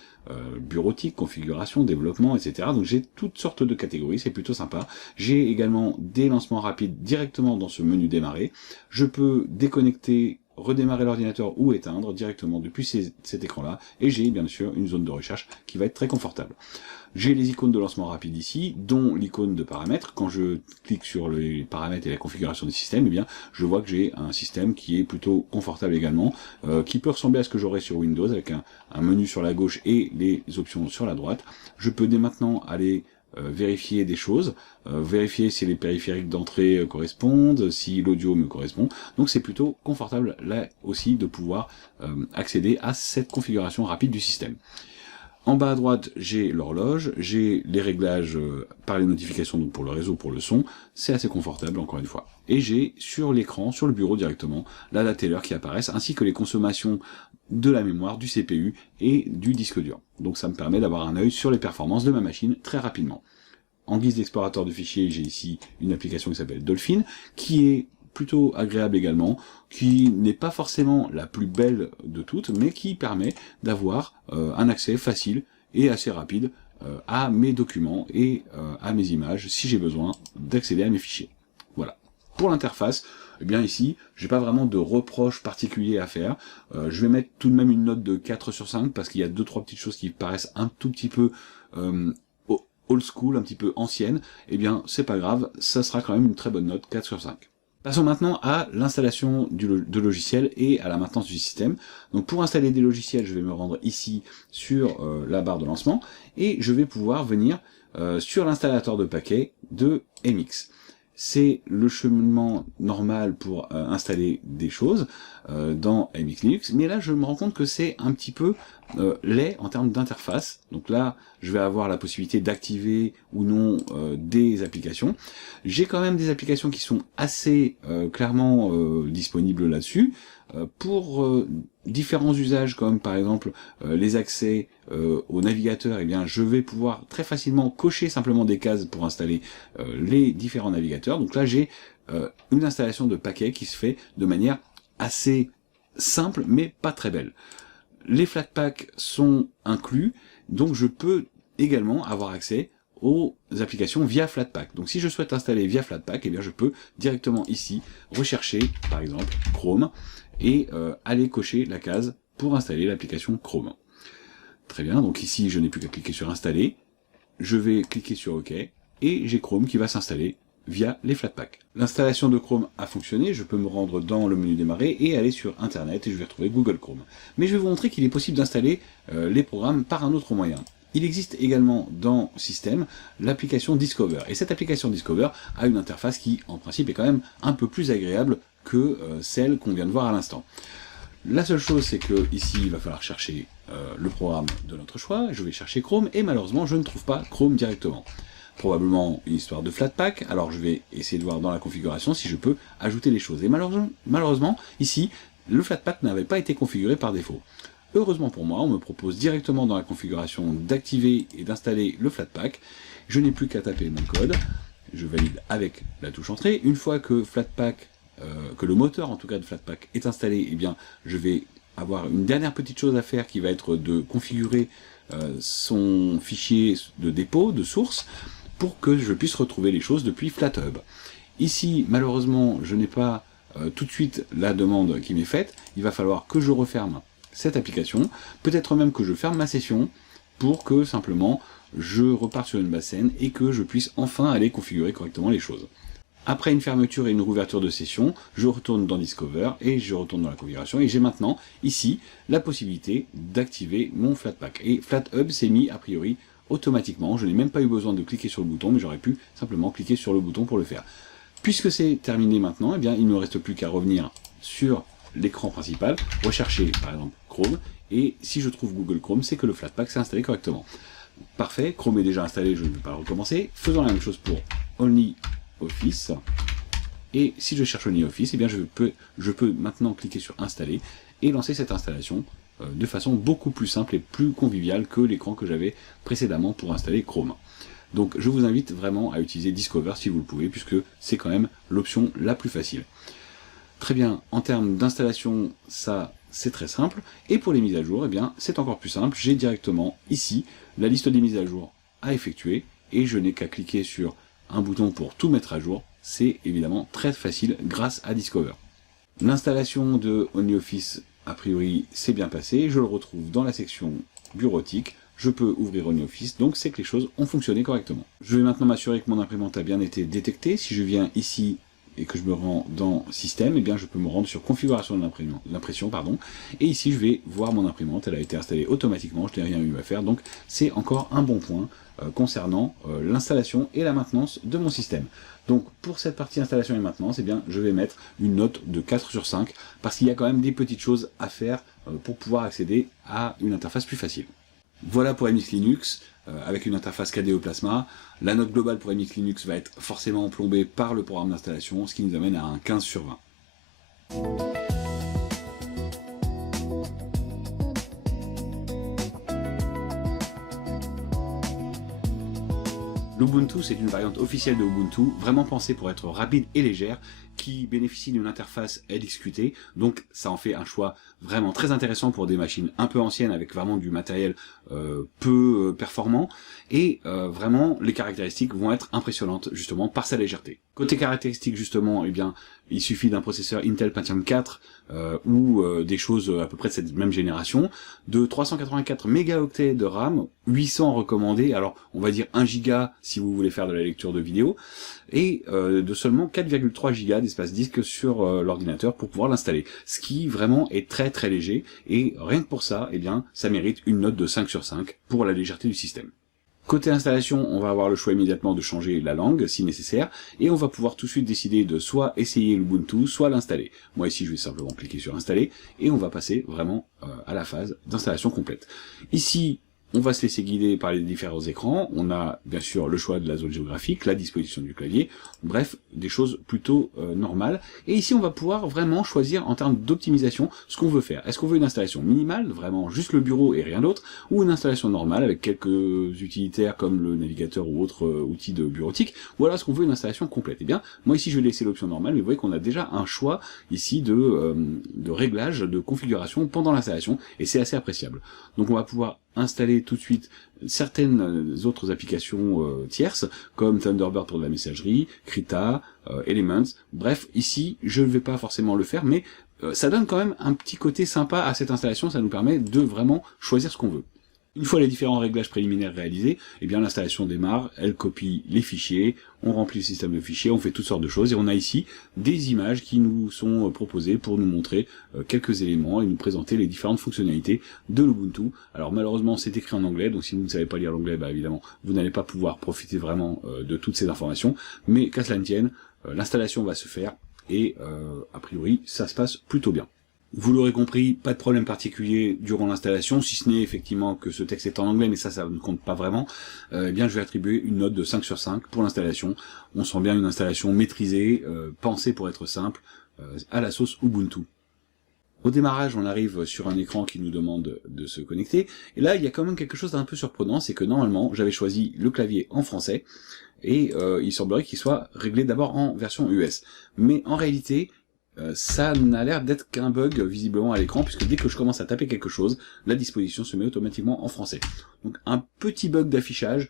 bureautique, configuration, développement, etc. Donc j'ai toutes sortes de catégories, c'est plutôt sympa. J'ai également des lancements rapides directement dans ce menu démarrer. Je peux déconnecter, redémarrer l'ordinateur ou éteindre directement depuis cet écran-là, et j'ai bien sûr une zone de recherche qui va être très confortable. J'ai les icônes de lancement rapide ici, dont l'icône de paramètres. Quand je clique sur les paramètres et la configuration du système, eh bien, je vois que j'ai un système qui est plutôt confortable également, qui peut ressembler à ce que j'aurais sur Windows, avec un menu sur la gauche et les options sur la droite. Je peux dès maintenant aller vérifier des choses, vérifier si les périphériques d'entrée correspondent, si l'audio me correspond. Donc c'est plutôt confortable là aussi de pouvoir accéder à cette configuration rapide du système. En bas à droite, j'ai l'horloge, j'ai les réglages par les notifications, donc pour le réseau, pour le son, c'est assez confortable encore une fois. Et j'ai sur l'écran, sur le bureau directement, la date et l'heure qui apparaissent, ainsi que les consommations de la mémoire, du CPU et du disque dur. Donc ça me permet d'avoir un œil sur les performances de ma machine très rapidement. En guise d'explorateur de fichiers, j'ai ici une application qui s'appelle Dolphin, qui est plutôt agréable également, qui n'est pas forcément la plus belle de toutes, mais qui permet d'avoir un accès facile et assez rapide à mes documents et à mes images, si j'ai besoin d'accéder à mes fichiers. Voilà. Pour l'interface, eh bien ici, j'ai pas vraiment de reproches particuliers à faire. Je vais mettre tout de même une note de 4 sur 5, parce qu'il y a 2-3 petites choses qui paraissent un tout petit peu old school, un petit peu ancienne. Eh bien, c'est pas grave, ça sera quand même une très bonne note, 4 sur 5. Passons maintenant à l'installation de logiciels et à la maintenance du système. Donc pour installer des logiciels, je vais me rendre ici sur la barre de lancement, et je vais pouvoir venir sur l'installateur de paquets de MX. C'est le cheminement normal pour installer des choses dans MX Linux, mais là je me rends compte que c'est un petit peu laid en termes d'interface. Donc là, je vais avoir la possibilité d'activer ou non des applications. J'ai quand même des applications qui sont assez clairement disponibles là-dessus. Pour différents usages, comme par exemple les accès au navigateur, eh bien, je vais pouvoir très facilement cocher simplement des cases pour installer les différents navigateurs. Donc là, j'ai une installation de paquets qui se fait de manière assez simple, mais pas très belle. Les Flatpak sont inclus, donc je peux également avoir accès aux applications via Flatpak. Donc si je souhaite installer via Flatpak, eh bien je peux directement ici rechercher par exemple Chrome et aller cocher la case pour installer l'application Chrome. Très bien, donc ici je n'ai plus qu'à cliquer sur installer, je vais cliquer sur OK et j'ai Chrome qui va s'installer via les Flatpak. L'installation de Chrome a fonctionné, je peux me rendre dans le menu démarrer et aller sur internet et je vais retrouver Google Chrome. Mais je vais vous montrer qu'il est possible d'installer les programmes par un autre moyen. Il existe également dans Système l'application Discover. Et cette application Discover a une interface qui, en principe, est quand même un peu plus agréable que celle qu'on vient de voir à l'instant. La seule chose, c'est que ici, il va falloir chercher le programme de notre choix. Je vais chercher Chrome et malheureusement, je ne trouve pas Chrome directement. Probablement une histoire de Flatpak, alors je vais essayer de voir dans la configuration si je peux ajouter les choses. Et malheureusement ici, le Flatpak n'avait pas été configuré par défaut. Heureusement pour moi, on me propose directement dans la configuration d'activer et d'installer le Flatpak. Je n'ai plus qu'à taper mon code, je valide avec la touche entrée. Une fois que Flatpak, que le moteur en tout cas de Flatpak est installé, eh bien je vais avoir une dernière petite chose à faire qui va être de configurer son fichier de dépôt, de source, pour que je puisse retrouver les choses depuis FlatHub. Ici, malheureusement, je n'ai pas tout de suite la demande qui m'est faite. Il va falloir que je referme cette application, peut-être même que je ferme ma session, pour que simplement je reparte sur une base saine et que je puisse enfin aller configurer correctement les choses. Après une fermeture et une rouverture de session, je retourne dans Discover et je retourne dans la configuration et j'ai maintenant ici la possibilité d'activer mon Flatpak. Et FlatHub s'est mis a priori automatiquement, je n'ai même pas eu besoin de cliquer sur le bouton, mais j'aurais pu simplement cliquer sur le bouton pour le faire. Puisque c'est terminé maintenant, eh bien, il ne me reste plus qu'à revenir sur l'écran principal, rechercher par exemple Chrome, et si je trouve Google Chrome, c'est que le Flatpak s'est installé correctement. Parfait, Chrome est déjà installé, je ne vais pas le recommencer. Faisons la même chose pour OnlyOffice. Et si je cherche OnlyOffice, eh bien je peux maintenant cliquer sur installer et lancer cette installation de façon beaucoup plus simple et plus conviviale que l'écran que j'avais précédemment pour installer Chrome. Donc je vous invite vraiment à utiliser Discover si vous le pouvez, puisque c'est quand même l'option la plus facile. Très bien, en termes d'installation, ça c'est très simple. Et pour les mises à jour, eh bien c'est encore plus simple. J'ai directement ici la liste des mises à jour à effectuer et je n'ai qu'à cliquer sur un bouton pour tout mettre à jour. C'est évidemment très facile grâce à Discover. L'installation de OnlyOffice, a priori, c'est bien passé. Je le retrouve dans la section bureautique. Je peux ouvrir OnlyOffice, donc c'est que les choses ont fonctionné correctement. Je vais maintenant m'assurer que mon imprimante a bien été détectée. Si je viens ici et que je me rends dans Système, eh bien je peux me rendre sur Configuration de l'impression, et ici je vais voir mon imprimante, elle a été installée automatiquement, je n'ai rien eu à faire, donc c'est encore un bon point concernant l'installation et la maintenance de mon système. Donc pour cette partie installation et maintenance, eh bien, je vais mettre une note de 4 sur 5, parce qu'il y a quand même des petites choses à faire pour pouvoir accéder à une interface plus facile. Voilà pour MX Linux, avec une interface KDE Plasma. La note globale pour MX Linux va être forcément plombée par le programme d'installation, ce qui nous amène à un 15 sur 20. L'Ubuntu, c'est une variante officielle de Ubuntu, vraiment pensée pour être rapide et légère, qui bénéficie d'une interface LXQT, donc ça en fait un choix vraiment très intéressant pour des machines un peu anciennes avec vraiment du matériel peu performant, et vraiment les caractéristiques vont être impressionnantes justement par sa légèreté. Côté caractéristiques justement, eh bien, il suffit d'un processeur Intel Pentium 4 ou des choses à peu près de cette même génération, de 384 mégaoctets de RAM, 800 recommandés, alors on va dire 1 giga si vous voulez faire de la lecture de vidéo, et de seulement 4,3 gigas d'espace disque sur l'ordinateur pour pouvoir l'installer, ce qui vraiment est très très léger, et rien que pour ça, eh bien, ça mérite une note de 5 sur 5 pour la légèreté du système. Côté installation, on va avoir le choix immédiatement de changer la langue si nécessaire, et on va pouvoir tout de suite décider de soit essayer l'Ubuntu, soit l'installer. Moi ici je vais simplement cliquer sur installer, et on va passer vraiment à la phase d'installation complète. Ici, On va se laisser guider par les différents écrans, on a bien sûr le choix de la zone géographique, la disposition du clavier, bref, des choses plutôt normales. Et ici on va pouvoir vraiment choisir en termes d'optimisation ce qu'on veut faire. Est-ce qu'on veut une installation minimale, vraiment juste le bureau et rien d'autre, ou une installation normale avec quelques utilitaires comme le navigateur ou autre outil de bureautique, ou alors est-ce qu'on veut une installation complète? Eh bien, moi ici je vais laisser l'option normale, mais vous voyez qu'on a déjà un choix ici de réglage, de configuration pendant l'installation, et c'est assez appréciable. Donc on va pouvoir installer tout de suite certaines autres applications tierces, comme Thunderbird pour de la messagerie, Krita, Elements, bref, ici, je ne vais pas forcément le faire, mais ça donne quand même un petit côté sympa à cette installation, ça nous permet de vraiment choisir ce qu'on veut. Une fois les différents réglages préliminaires réalisés, eh bien l'installation démarre, elle copie les fichiers, on remplit le système de fichiers, on fait toutes sortes de choses, et on a ici des images qui nous sont proposées pour nous montrer quelques éléments et nous présenter les différentes fonctionnalités de l'Ubuntu. Alors malheureusement c'est écrit en anglais, donc si vous ne savez pas lire l'anglais, bah, évidemment vous n'allez pas pouvoir profiter vraiment de toutes ces informations, mais qu'à cela ne tienne, l'installation va se faire, et a priori ça se passe plutôt bien. Vous l'aurez compris, pas de problème particulier durant l'installation, si ce n'est effectivement que ce texte est en anglais, mais ça ne compte pas vraiment. Eh bien, je vais attribuer une note de 5 sur 5 pour l'installation. On sent bien une installation maîtrisée, pensée pour être simple, à la sauce Ubuntu. Au démarrage, on arrive sur un écran qui nous demande de se connecter, et là, il y a quand même quelque chose d'un peu surprenant, c'est que normalement, j'avais choisi le clavier en français, et il semblerait qu'il soit réglé d'abord en version US. Mais en réalité, ça n'a l'air d'être qu'un bug visiblement à l'écran, puisque dès que je commence à taper quelque chose, la disposition se met automatiquement en français. Donc un petit bug d'affichage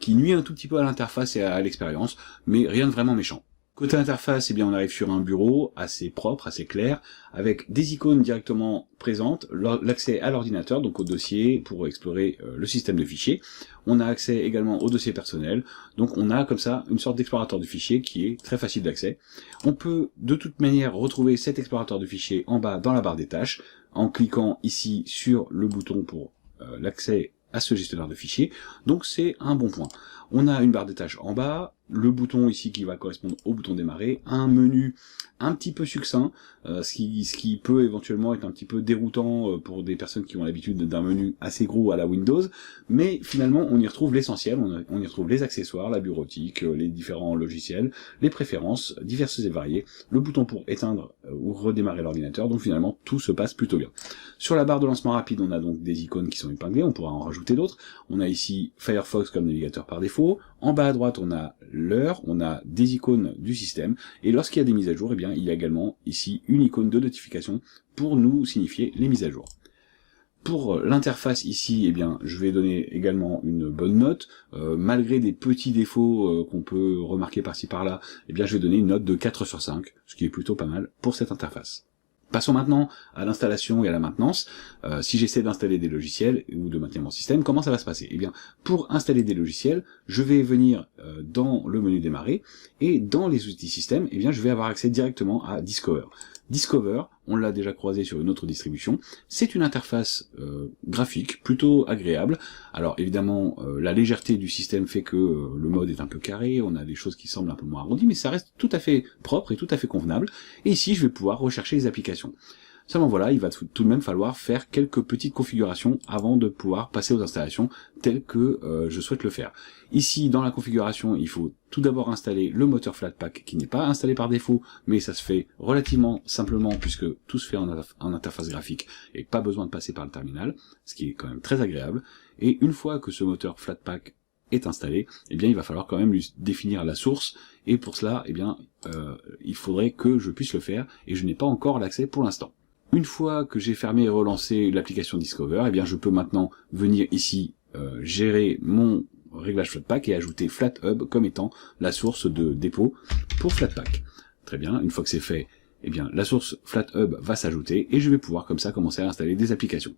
qui nuit un tout petit peu à l'interface et à l'expérience, mais rien de vraiment méchant. Côté interface, eh bien, on arrive sur un bureau assez propre, assez clair, avec des icônes directement présentes, l'accès à l'ordinateur, donc au dossier pour explorer le système de fichiers. On a accès également au dossier personnel, donc on a comme ça une sorte d'explorateur de fichiers qui est très facile d'accès. On peut de toute manière retrouver cet explorateur de fichiers en bas dans la barre des tâches, en cliquant ici sur le bouton pour l'accès à ce gestionnaire de fichiers, donc c'est un bon point. On a une barre des tâches en bas, le bouton ici qui va correspondre au bouton démarrer, un menu un petit peu succinct, ce qui peut éventuellement être un petit peu déroutant pour des personnes qui ont l'habitude d'un menu assez gros à la Windows, mais finalement on y retrouve l'essentiel, on y retrouve les accessoires, la bureautique, les différents logiciels, les préférences diverses et variées, le bouton pour éteindre ou redémarrer l'ordinateur, donc finalement tout se passe plutôt bien. Sur la barre de lancement rapide, on a donc des icônes qui sont épinglées, on pourra en rajouter d'autres. On a ici Firefox comme navigateur par défaut. En bas à droite, on a l'heure, on a des icônes du système. Et lorsqu'il y a des mises à jour, eh bien, il y a également ici une icône de notification pour nous signifier les mises à jour. Pour l'interface ici, eh bien, je vais donner également une bonne note. Malgré des petits défauts qu'on peut remarquer par-ci par-là, eh bien, je vais donner une note de 4 sur 5, ce qui est plutôt pas mal pour cette interface. Passons maintenant à l'installation et à la maintenance. Si j'essaie d'installer des logiciels ou de maintenir mon système, comment ça va se passer? Eh bien, pour installer des logiciels, je vais venir dans le menu démarrer, et dans les outils système, eh bien, je vais avoir accès directement à Discover. Discover, on l'a déjà croisé sur une autre distribution, c'est une interface graphique plutôt agréable. Alors évidemment, la légèreté du système fait que le mode est un peu carré, on a des choses qui semblent un peu moins arrondies, mais ça reste tout à fait propre et tout à fait convenable. Et ici, je vais pouvoir rechercher les applications. Seulement voilà, il va tout de même falloir faire quelques petites configurations avant de pouvoir passer aux installations telles que je souhaite le faire. Ici, dans la configuration, il faut tout d'abord installer le moteur Flatpak qui n'est pas installé par défaut, mais ça se fait relativement simplement puisque tout se fait en interface graphique et pas besoin de passer par le terminal, ce qui est quand même très agréable. Et une fois que ce moteur Flatpak est installé, eh bien il va falloir quand même lui définir la source, et pour cela, eh bien, il faudrait que je puisse le faire, et je n'ai pas encore l'accès pour l'instant. Une fois que j'ai fermé et relancé l'application Discover, eh bien je peux maintenant venir ici gérer mon réglage Flatpak et ajouter FlatHub comme étant la source de dépôt pour Flatpak. Très bien, une fois que c'est fait, eh bien la source FlatHub va s'ajouter et je vais pouvoir comme ça commencer à installer des applications.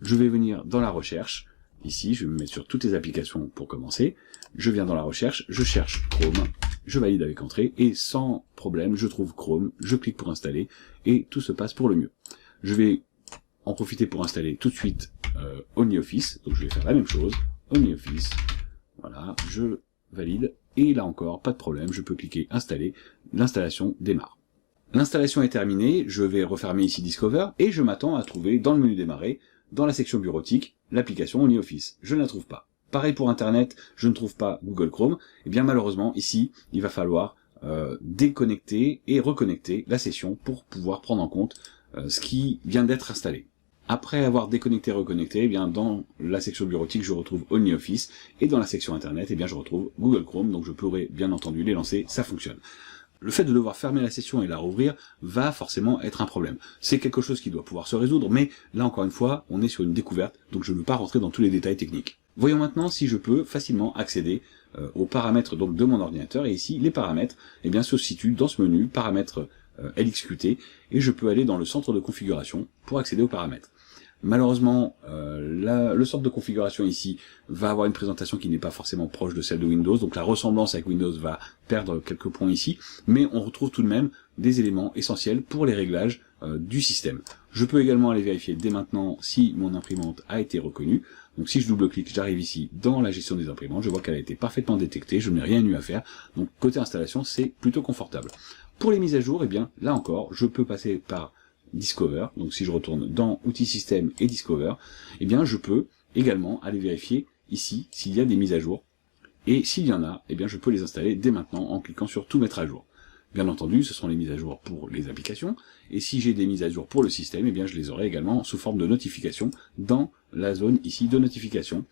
Je vais venir dans la recherche, ici je vais me mettre sur toutes les applications pour commencer, je viens dans la recherche, je cherche Chrome, je valide avec entrée, et sans problème, je trouve Chrome, je clique pour installer, et tout se passe pour le mieux. Je vais en profiter pour installer tout de suite OmniOffice, donc je vais faire la même chose, OmniOffice, voilà, je valide, et là encore, pas de problème, je peux cliquer installer, l'installation démarre. L'installation est terminée, je vais refermer ici Discover, et je m'attends à trouver dans le menu démarrer dans la section bureautique, l'application OnlyOffice. Je ne la trouve pas. Pareil pour Internet, je ne trouve pas Google Chrome. Et bien malheureusement, ici, il va falloir déconnecter et reconnecter la session pour pouvoir prendre en compte ce qui vient d'être installé. Après avoir déconnecté et reconnecté, eh bien, dans la section bureautique, je retrouve OnlyOffice, et dans la section Internet, eh bien, je retrouve Google Chrome, donc je pourrai bien entendu les lancer, ça fonctionne. Le fait de devoir fermer la session et la rouvrir va forcément être un problème. C'est quelque chose qui doit pouvoir se résoudre, mais là encore une fois, on est sur une découverte, donc je ne veux pas rentrer dans tous les détails techniques. Voyons maintenant si je peux facilement accéder aux paramètres donc, de mon ordinateur, et ici, les paramètres eh bien, se situent dans ce menu, paramètres LXQT, et je peux aller dans le centre de configuration pour accéder aux paramètres. Malheureusement, le centre de configuration ici va avoir une présentation qui n'est pas forcément proche de celle de Windows, donc la ressemblance avec Windows va perdre quelques points ici, mais on retrouve tout de même des éléments essentiels pour les réglages du système. Je peux également aller vérifier dès maintenant si mon imprimante a été reconnue. Donc si je double-clique, j'arrive ici dans la gestion des imprimantes, je vois qu'elle a été parfaitement détectée, je n'ai rien eu à faire, donc côté installation c'est plutôt confortable. Pour les mises à jour, eh bien là encore, je peux passer par Discover, donc si je retourne dans Outils Système et Discover, eh bien je peux également aller vérifier ici s'il y a des mises à jour, et s'il y en a, eh bien je peux les installer dès maintenant en cliquant sur Tout mettre à jour. Bien entendu, ce sont les mises à jour pour les applications, et si j'ai des mises à jour pour le système, eh bien je les aurai également sous forme de notification dans la zone ici de notification,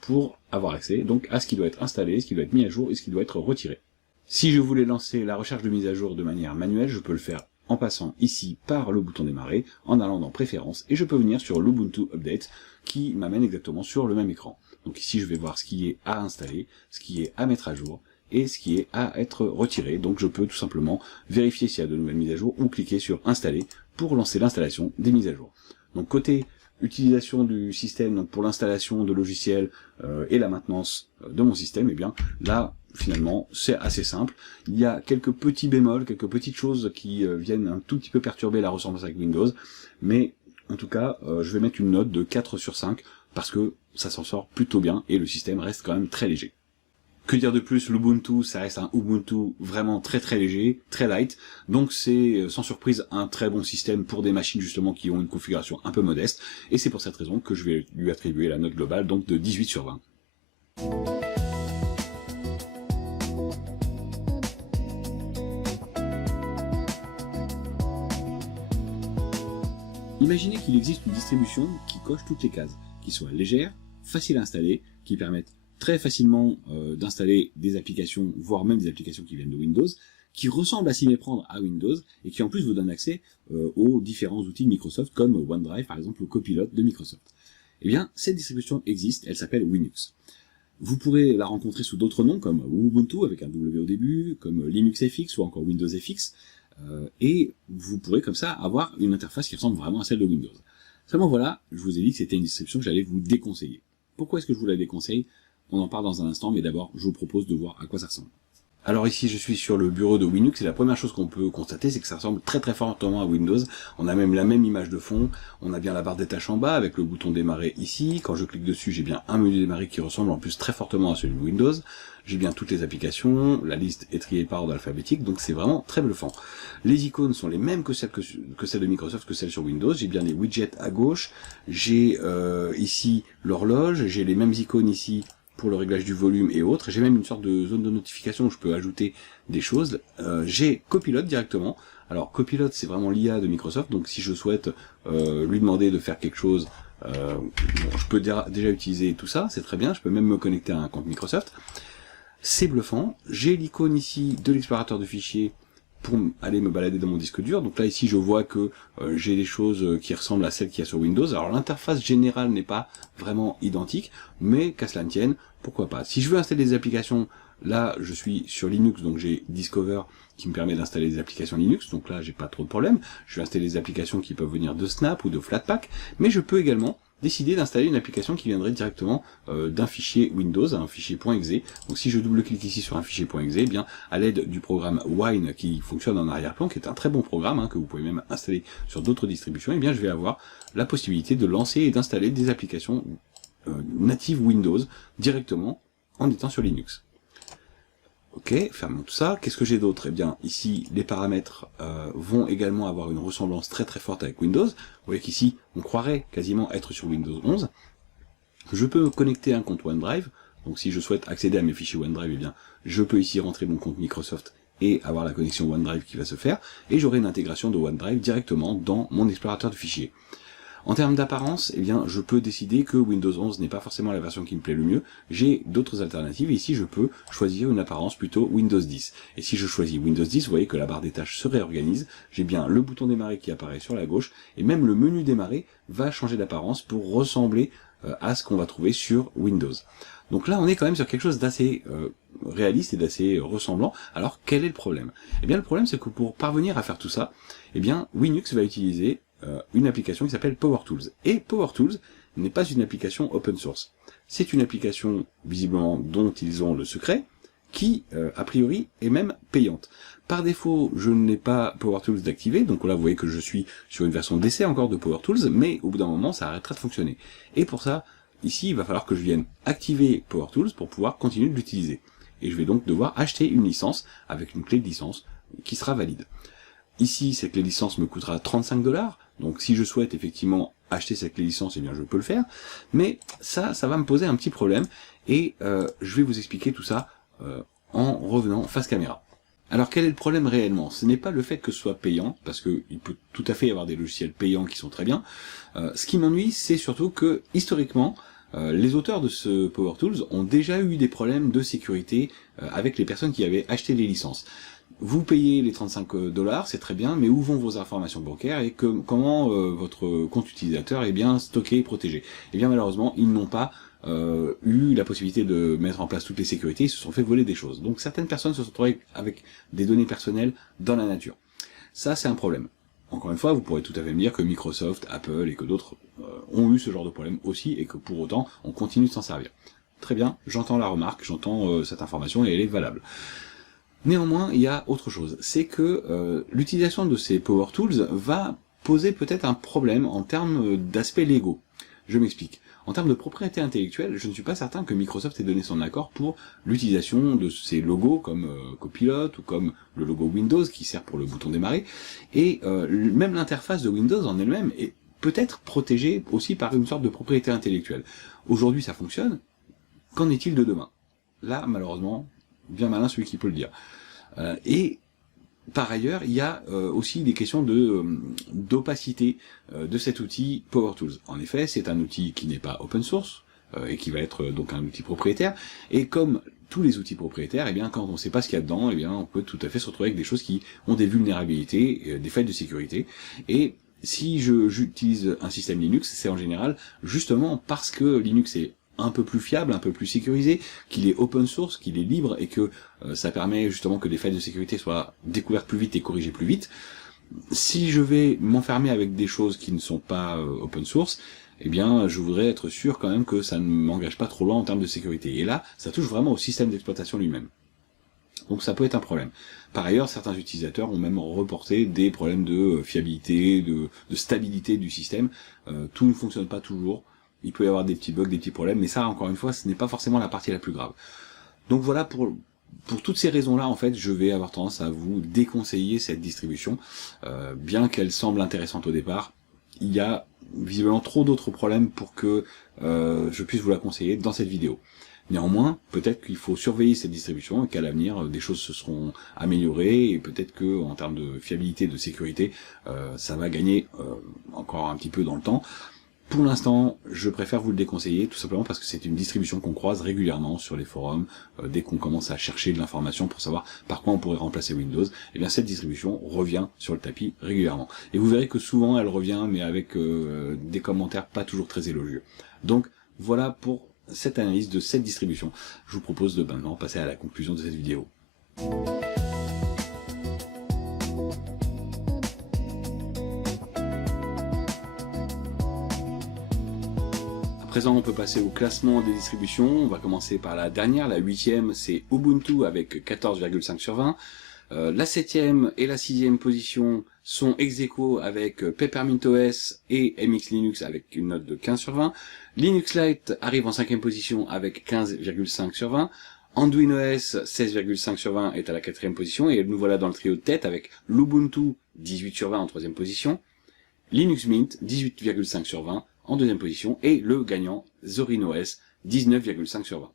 pour avoir accès donc à ce qui doit être installé, ce qui doit être mis à jour et ce qui doit être retiré. Si je voulais lancer la recherche de mise à jour de manière manuelle, je peux le faire en passant ici par le bouton démarrer, en allant dans préférences, et je peux venir sur l'Ubuntu Update, qui m'amène exactement sur le même écran. Donc ici je vais voir ce qui est à installer, ce qui est à mettre à jour, et ce qui est à être retiré. Donc je peux tout simplement vérifier s'il y a de nouvelles mises à jour, ou cliquer sur installer pour lancer l'installation des mises à jour. Donc côté utilisation du système, donc pour l'installation de logiciels et la maintenance de mon système, et bien là finalement c'est assez simple. Il y a quelques petits bémols, quelques petites choses qui viennent un tout petit peu perturber la ressemblance avec Windows, mais en tout cas je vais mettre une note de 4 sur 5 parce que ça s'en sort plutôt bien et le système reste quand même très léger. Que dire de plus, l'Ubuntu, ça reste un Ubuntu vraiment très léger, très light, donc c'est sans surprise un très bon système pour des machines justement qui ont une configuration un peu modeste, et c'est pour cette raison que je vais lui attribuer la note globale donc de 18 sur 20. Imaginez qu'il existe une distribution qui coche toutes les cases, qui soit légère, facile à installer, qui permette très facilement d'installer des applications, voire même des applications qui viennent de Windows, qui ressemblent à s'y méprendre à Windows, et qui en plus vous donnent accès aux différents outils de Microsoft, comme OneDrive par exemple, ou Copilot de Microsoft. Eh bien, cette distribution existe, elle s'appelle Winux. Vous pourrez la rencontrer sous d'autres noms, comme Ubuntu avec un W au début, comme Linux FX ou encore Windows FX, et vous pourrez comme ça avoir une interface qui ressemble vraiment à celle de Windows. Seulement voilà, je vous ai dit que c'était une distribution que j'allais vous déconseiller. Pourquoi est-ce que je vous la déconseille ? On en parle dans un instant, mais d'abord, je vous propose de voir à quoi ça ressemble. Alors ici, je suis sur le bureau de Winux, et la première chose qu'on peut constater, c'est que ça ressemble très fortement à Windows. On a même la même image de fond, on a bien la barre des tâches en bas, avec le bouton démarrer ici. Quand je clique dessus, j'ai bien un menu démarrer qui ressemble en plus très fortement à celui de Windows. J'ai bien toutes les applications, la liste est triée par ordre alphabétique, donc c'est vraiment très bluffant. Les icônes sont les mêmes que celles de Microsoft, que celles sur Windows. J'ai bien les widgets à gauche, j'ai ici l'horloge, j'ai les mêmes icônes ici pour le réglage du volume et autres. J'ai même une sorte de zone de notification où je peux ajouter des choses. J'ai Copilot directement. Alors Copilot, c'est vraiment l'IA de Microsoft, donc si je souhaite lui demander de faire quelque chose, je peux déjà utiliser tout ça, c'est très bien. Je peux même me connecter à un compte Microsoft. C'est bluffant. J'ai l'icône ici de l'explorateur de fichiers pour aller me balader dans mon disque dur. Donc là ici je vois que j'ai des choses qui ressemblent à celles qu'il y a sur Windows. Alors l'interface générale n'est pas vraiment identique, mais qu'à cela ne tienne, pourquoi pas. Si je veux installer des applications, là je suis sur Linux, donc j'ai Discover qui me permet d'installer des applications Linux, donc là j'ai pas trop de problème. Je vais installer des applications qui peuvent venir de Snap ou de Flatpak, mais je peux également décider d'installer une application qui viendrait directement d'un fichier Windows, un fichier .exe. Donc si je double-clique ici sur un fichier .exe, eh bien à l'aide du programme Wine qui fonctionne en arrière-plan, qui est un très bon programme, que vous pouvez même installer sur d'autres distributions, eh bien je vais avoir la possibilité de lancer et d'installer des applications natives Windows directement en étant sur Linux. Ok, fermons tout ça. Qu'est-ce que j'ai d'autre? Eh bien, ici, les paramètres vont également avoir une ressemblance très très forte avec Windows. Vous voyez qu'ici, on croirait quasiment être sur Windows 11. Je peux me connecter à un compte OneDrive. Donc si je souhaite accéder à mes fichiers OneDrive, eh bien, je peux ici rentrer mon compte Microsoft et avoir la connexion OneDrive qui va se faire. Et j'aurai une intégration de OneDrive directement dans mon explorateur de fichiers. En termes d'apparence, eh bien, je peux décider que Windows 11 n'est pas forcément la version qui me plaît le mieux. J'ai d'autres alternatives. Ici, je peux choisir une apparence plutôt Windows 10. Et si je choisis Windows 10, vous voyez que la barre des tâches se réorganise. J'ai bien le bouton démarrer qui apparaît sur la gauche. Et même le menu démarrer va changer d'apparence pour ressembler à ce qu'on va trouver sur Windows. Donc là, on est quand même sur quelque chose d'assez réaliste et d'assez ressemblant. Alors, quel est le problème? Eh bien, le problème, c'est que pour parvenir à faire tout ça, eh bien, Linux va utiliser une application qui s'appelle PowerTools. Et PowerTools n'est pas une application open source. C'est une application, visiblement, dont ils ont le secret, qui, a priori, est même payante. Par défaut, je n'ai pas PowerTools d'activer, donc là, vous voyez que je suis sur une version d'essai encore de PowerTools, mais au bout d'un moment, ça arrêtera de fonctionner. Et pour ça, ici, il va falloir que je vienne activer PowerTools pour pouvoir continuer de l'utiliser. Et je vais donc devoir acheter une licence avec une clé de licence qui sera valide. Ici, cette clé de licence me coûtera 35 $, donc si je souhaite effectivement acheter cette clé de licence, eh bien je peux le faire, mais ça va me poser un petit problème, et je vais vous expliquer tout ça en revenant face caméra. Alors quel est le problème réellement? Ce n'est pas le fait que ce soit payant, parce qu'il peut tout à fait y avoir des logiciels payants qui sont très bien. Ce qui m'ennuie, c'est surtout que, historiquement, les auteurs de ce PowerTools ont déjà eu des problèmes de sécurité avec les personnes qui avaient acheté les licences. Vous payez les 35 $, c'est très bien, mais où vont vos informations bancaires et comment votre compte utilisateur est bien stocké et protégé? Et bien malheureusement, ils n'ont pas eu la possibilité de mettre en place toutes les sécurités, ils se sont fait voler des choses. Donc certaines personnes se sont retrouvées avec des données personnelles dans la nature. Ça, c'est un problème. Encore une fois, vous pourrez tout à fait me dire que Microsoft, Apple et que d'autres ont eu ce genre de problème aussi, et que pour autant, on continue de s'en servir. Très bien, j'entends la remarque, j'entends cette information et elle est valable. Néanmoins, il y a autre chose, c'est que l'utilisation de ces PowerTools va poser peut-être un problème en termes d'aspects légaux. Je m'explique. En termes de propriété intellectuelle, je ne suis pas certain que Microsoft ait donné son accord pour l'utilisation de ces logos comme Copilot ou comme le logo Windows qui sert pour le bouton démarrer. Et même l'interface de Windows en elle-même est peut-être protégée aussi par une sorte de propriété intellectuelle. Aujourd'hui, ça fonctionne. Qu'en est-il de demain? Là, malheureusement, bien malin celui qui peut le dire. Et par ailleurs, il y a aussi des questions d'opacité de cet outil PowerTools. En effet, c'est un outil qui n'est pas open source et qui va être donc un outil propriétaire. Et comme tous les outils propriétaires, eh bien, quand on ne sait pas ce qu'il y a dedans, eh bien, on peut tout à fait se retrouver avec des choses qui ont des vulnérabilités, des failles de sécurité. Et si j'utilise un système Linux, c'est en général justement parce que Linux est un peu plus fiable, un peu plus sécurisé, qu'il est open source, qu'il est libre et que ça permet justement que les failles de sécurité soient découvertes plus vite et corrigées plus vite. Si je vais m'enfermer avec des choses qui ne sont pas open source, eh bien je voudrais être sûr quand même que ça ne m'engage pas trop loin en termes de sécurité. Et là, ça touche vraiment au système d'exploitation lui-même. Donc ça peut être un problème. Par ailleurs, certains utilisateurs ont même reporté des problèmes de fiabilité, de stabilité du système. Tout ne fonctionne pas toujours. Il peut y avoir des petits bugs, des petits problèmes, mais ça, encore une fois, ce n'est pas forcément la partie la plus grave. Donc voilà, pour toutes ces raisons-là, en fait, je vais avoir tendance à vous déconseiller cette distribution. Bien qu'elle semble intéressante au départ, il y a visiblement trop d'autres problèmes pour que je puisse vous la conseiller dans cette vidéo. Néanmoins, peut-être qu'il faut surveiller cette distribution et qu'à l'avenir, des choses se seront améliorées et peut-être que en termes de fiabilité, de sécurité, ça va gagner encore un petit peu dans le temps. Pour l'instant, je préfère vous le déconseiller, tout simplement parce que c'est une distribution qu'on croise régulièrement sur les forums, dès qu'on commence à chercher de l'information pour savoir par quoi on pourrait remplacer Windows, et bien cette distribution revient sur le tapis régulièrement. Et vous verrez que souvent elle revient, mais avec des commentaires pas toujours très élogieux. Donc voilà pour cette analyse de cette distribution. Je vous propose de maintenant passer à la conclusion de cette vidéo. À présent, on peut passer au classement des distributions. On va commencer par la dernière, la 8e, c'est Ubuntu avec 14,5 sur 20. La 7e et la 6e position sont ex-aequo avec Peppermint OS et MX Linux avec une note de 15 sur 20. Linux Lite arrive en 5e position avec 15,5 sur 20. AnduinOS 16,5 sur 20 est à la 4e position, et nous voilà dans le trio de tête avec l'Ubuntu 18 sur 20 en 3e position, Linux Mint 18,5 sur 20 en 2e position, et le gagnant ZorinOS 19,5 sur 20.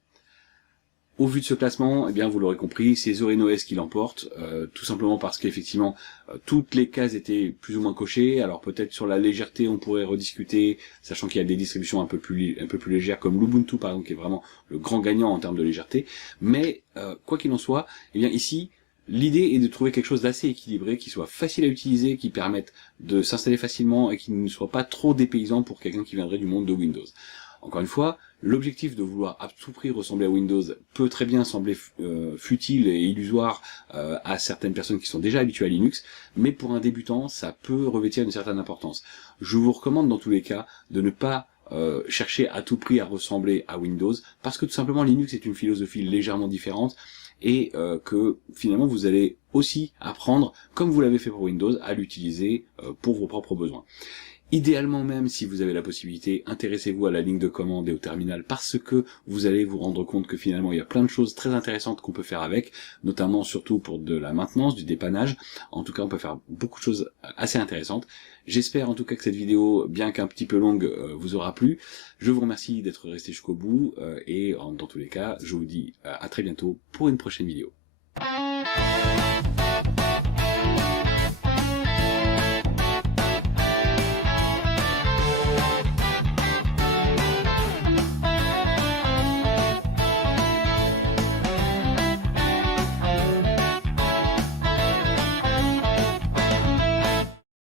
Au vu de ce classement, eh bien vous l'aurez compris, c'est ZorinOS qui l'emporte, tout simplement parce qu'effectivement toutes les cases étaient plus ou moins cochées. Alors peut-être sur la légèreté on pourrait rediscuter, sachant qu'il y a des distributions un peu plus légères comme l'Ubuntu par exemple qui est vraiment le grand gagnant en termes de légèreté. Mais quoi qu'il en soit, eh bien ici l'idée est de trouver quelque chose d'assez équilibré, qui soit facile à utiliser, qui permette de s'installer facilement et qui ne soit pas trop dépaysant pour quelqu'un qui viendrait du monde de Windows. Encore une fois, l'objectif de vouloir à tout prix ressembler à Windows peut très bien sembler futile et illusoire à certaines personnes qui sont déjà habituées à Linux, mais pour un débutant, ça peut revêtir une certaine importance. Je vous recommande dans tous les cas de ne pas chercher à tout prix à ressembler à Windows, parce que tout simplement Linux est une philosophie légèrement différente, et que finalement vous allez aussi apprendre, comme vous l'avez fait pour Windows, à l'utiliser pour vos propres besoins. Idéalement même, si vous avez la possibilité, intéressez-vous à la ligne de commande et au terminal, parce que vous allez vous rendre compte que finalement il y a plein de choses très intéressantes qu'on peut faire avec, notamment surtout pour de la maintenance, du dépannage. En tout cas, on peut faire beaucoup de choses assez intéressantes. J'espère en tout cas que cette vidéo, bien qu'un petit peu longue, vous aura plu. Je vous remercie d'être resté jusqu'au bout, et dans tous les cas, je vous dis à très bientôt pour une prochaine vidéo.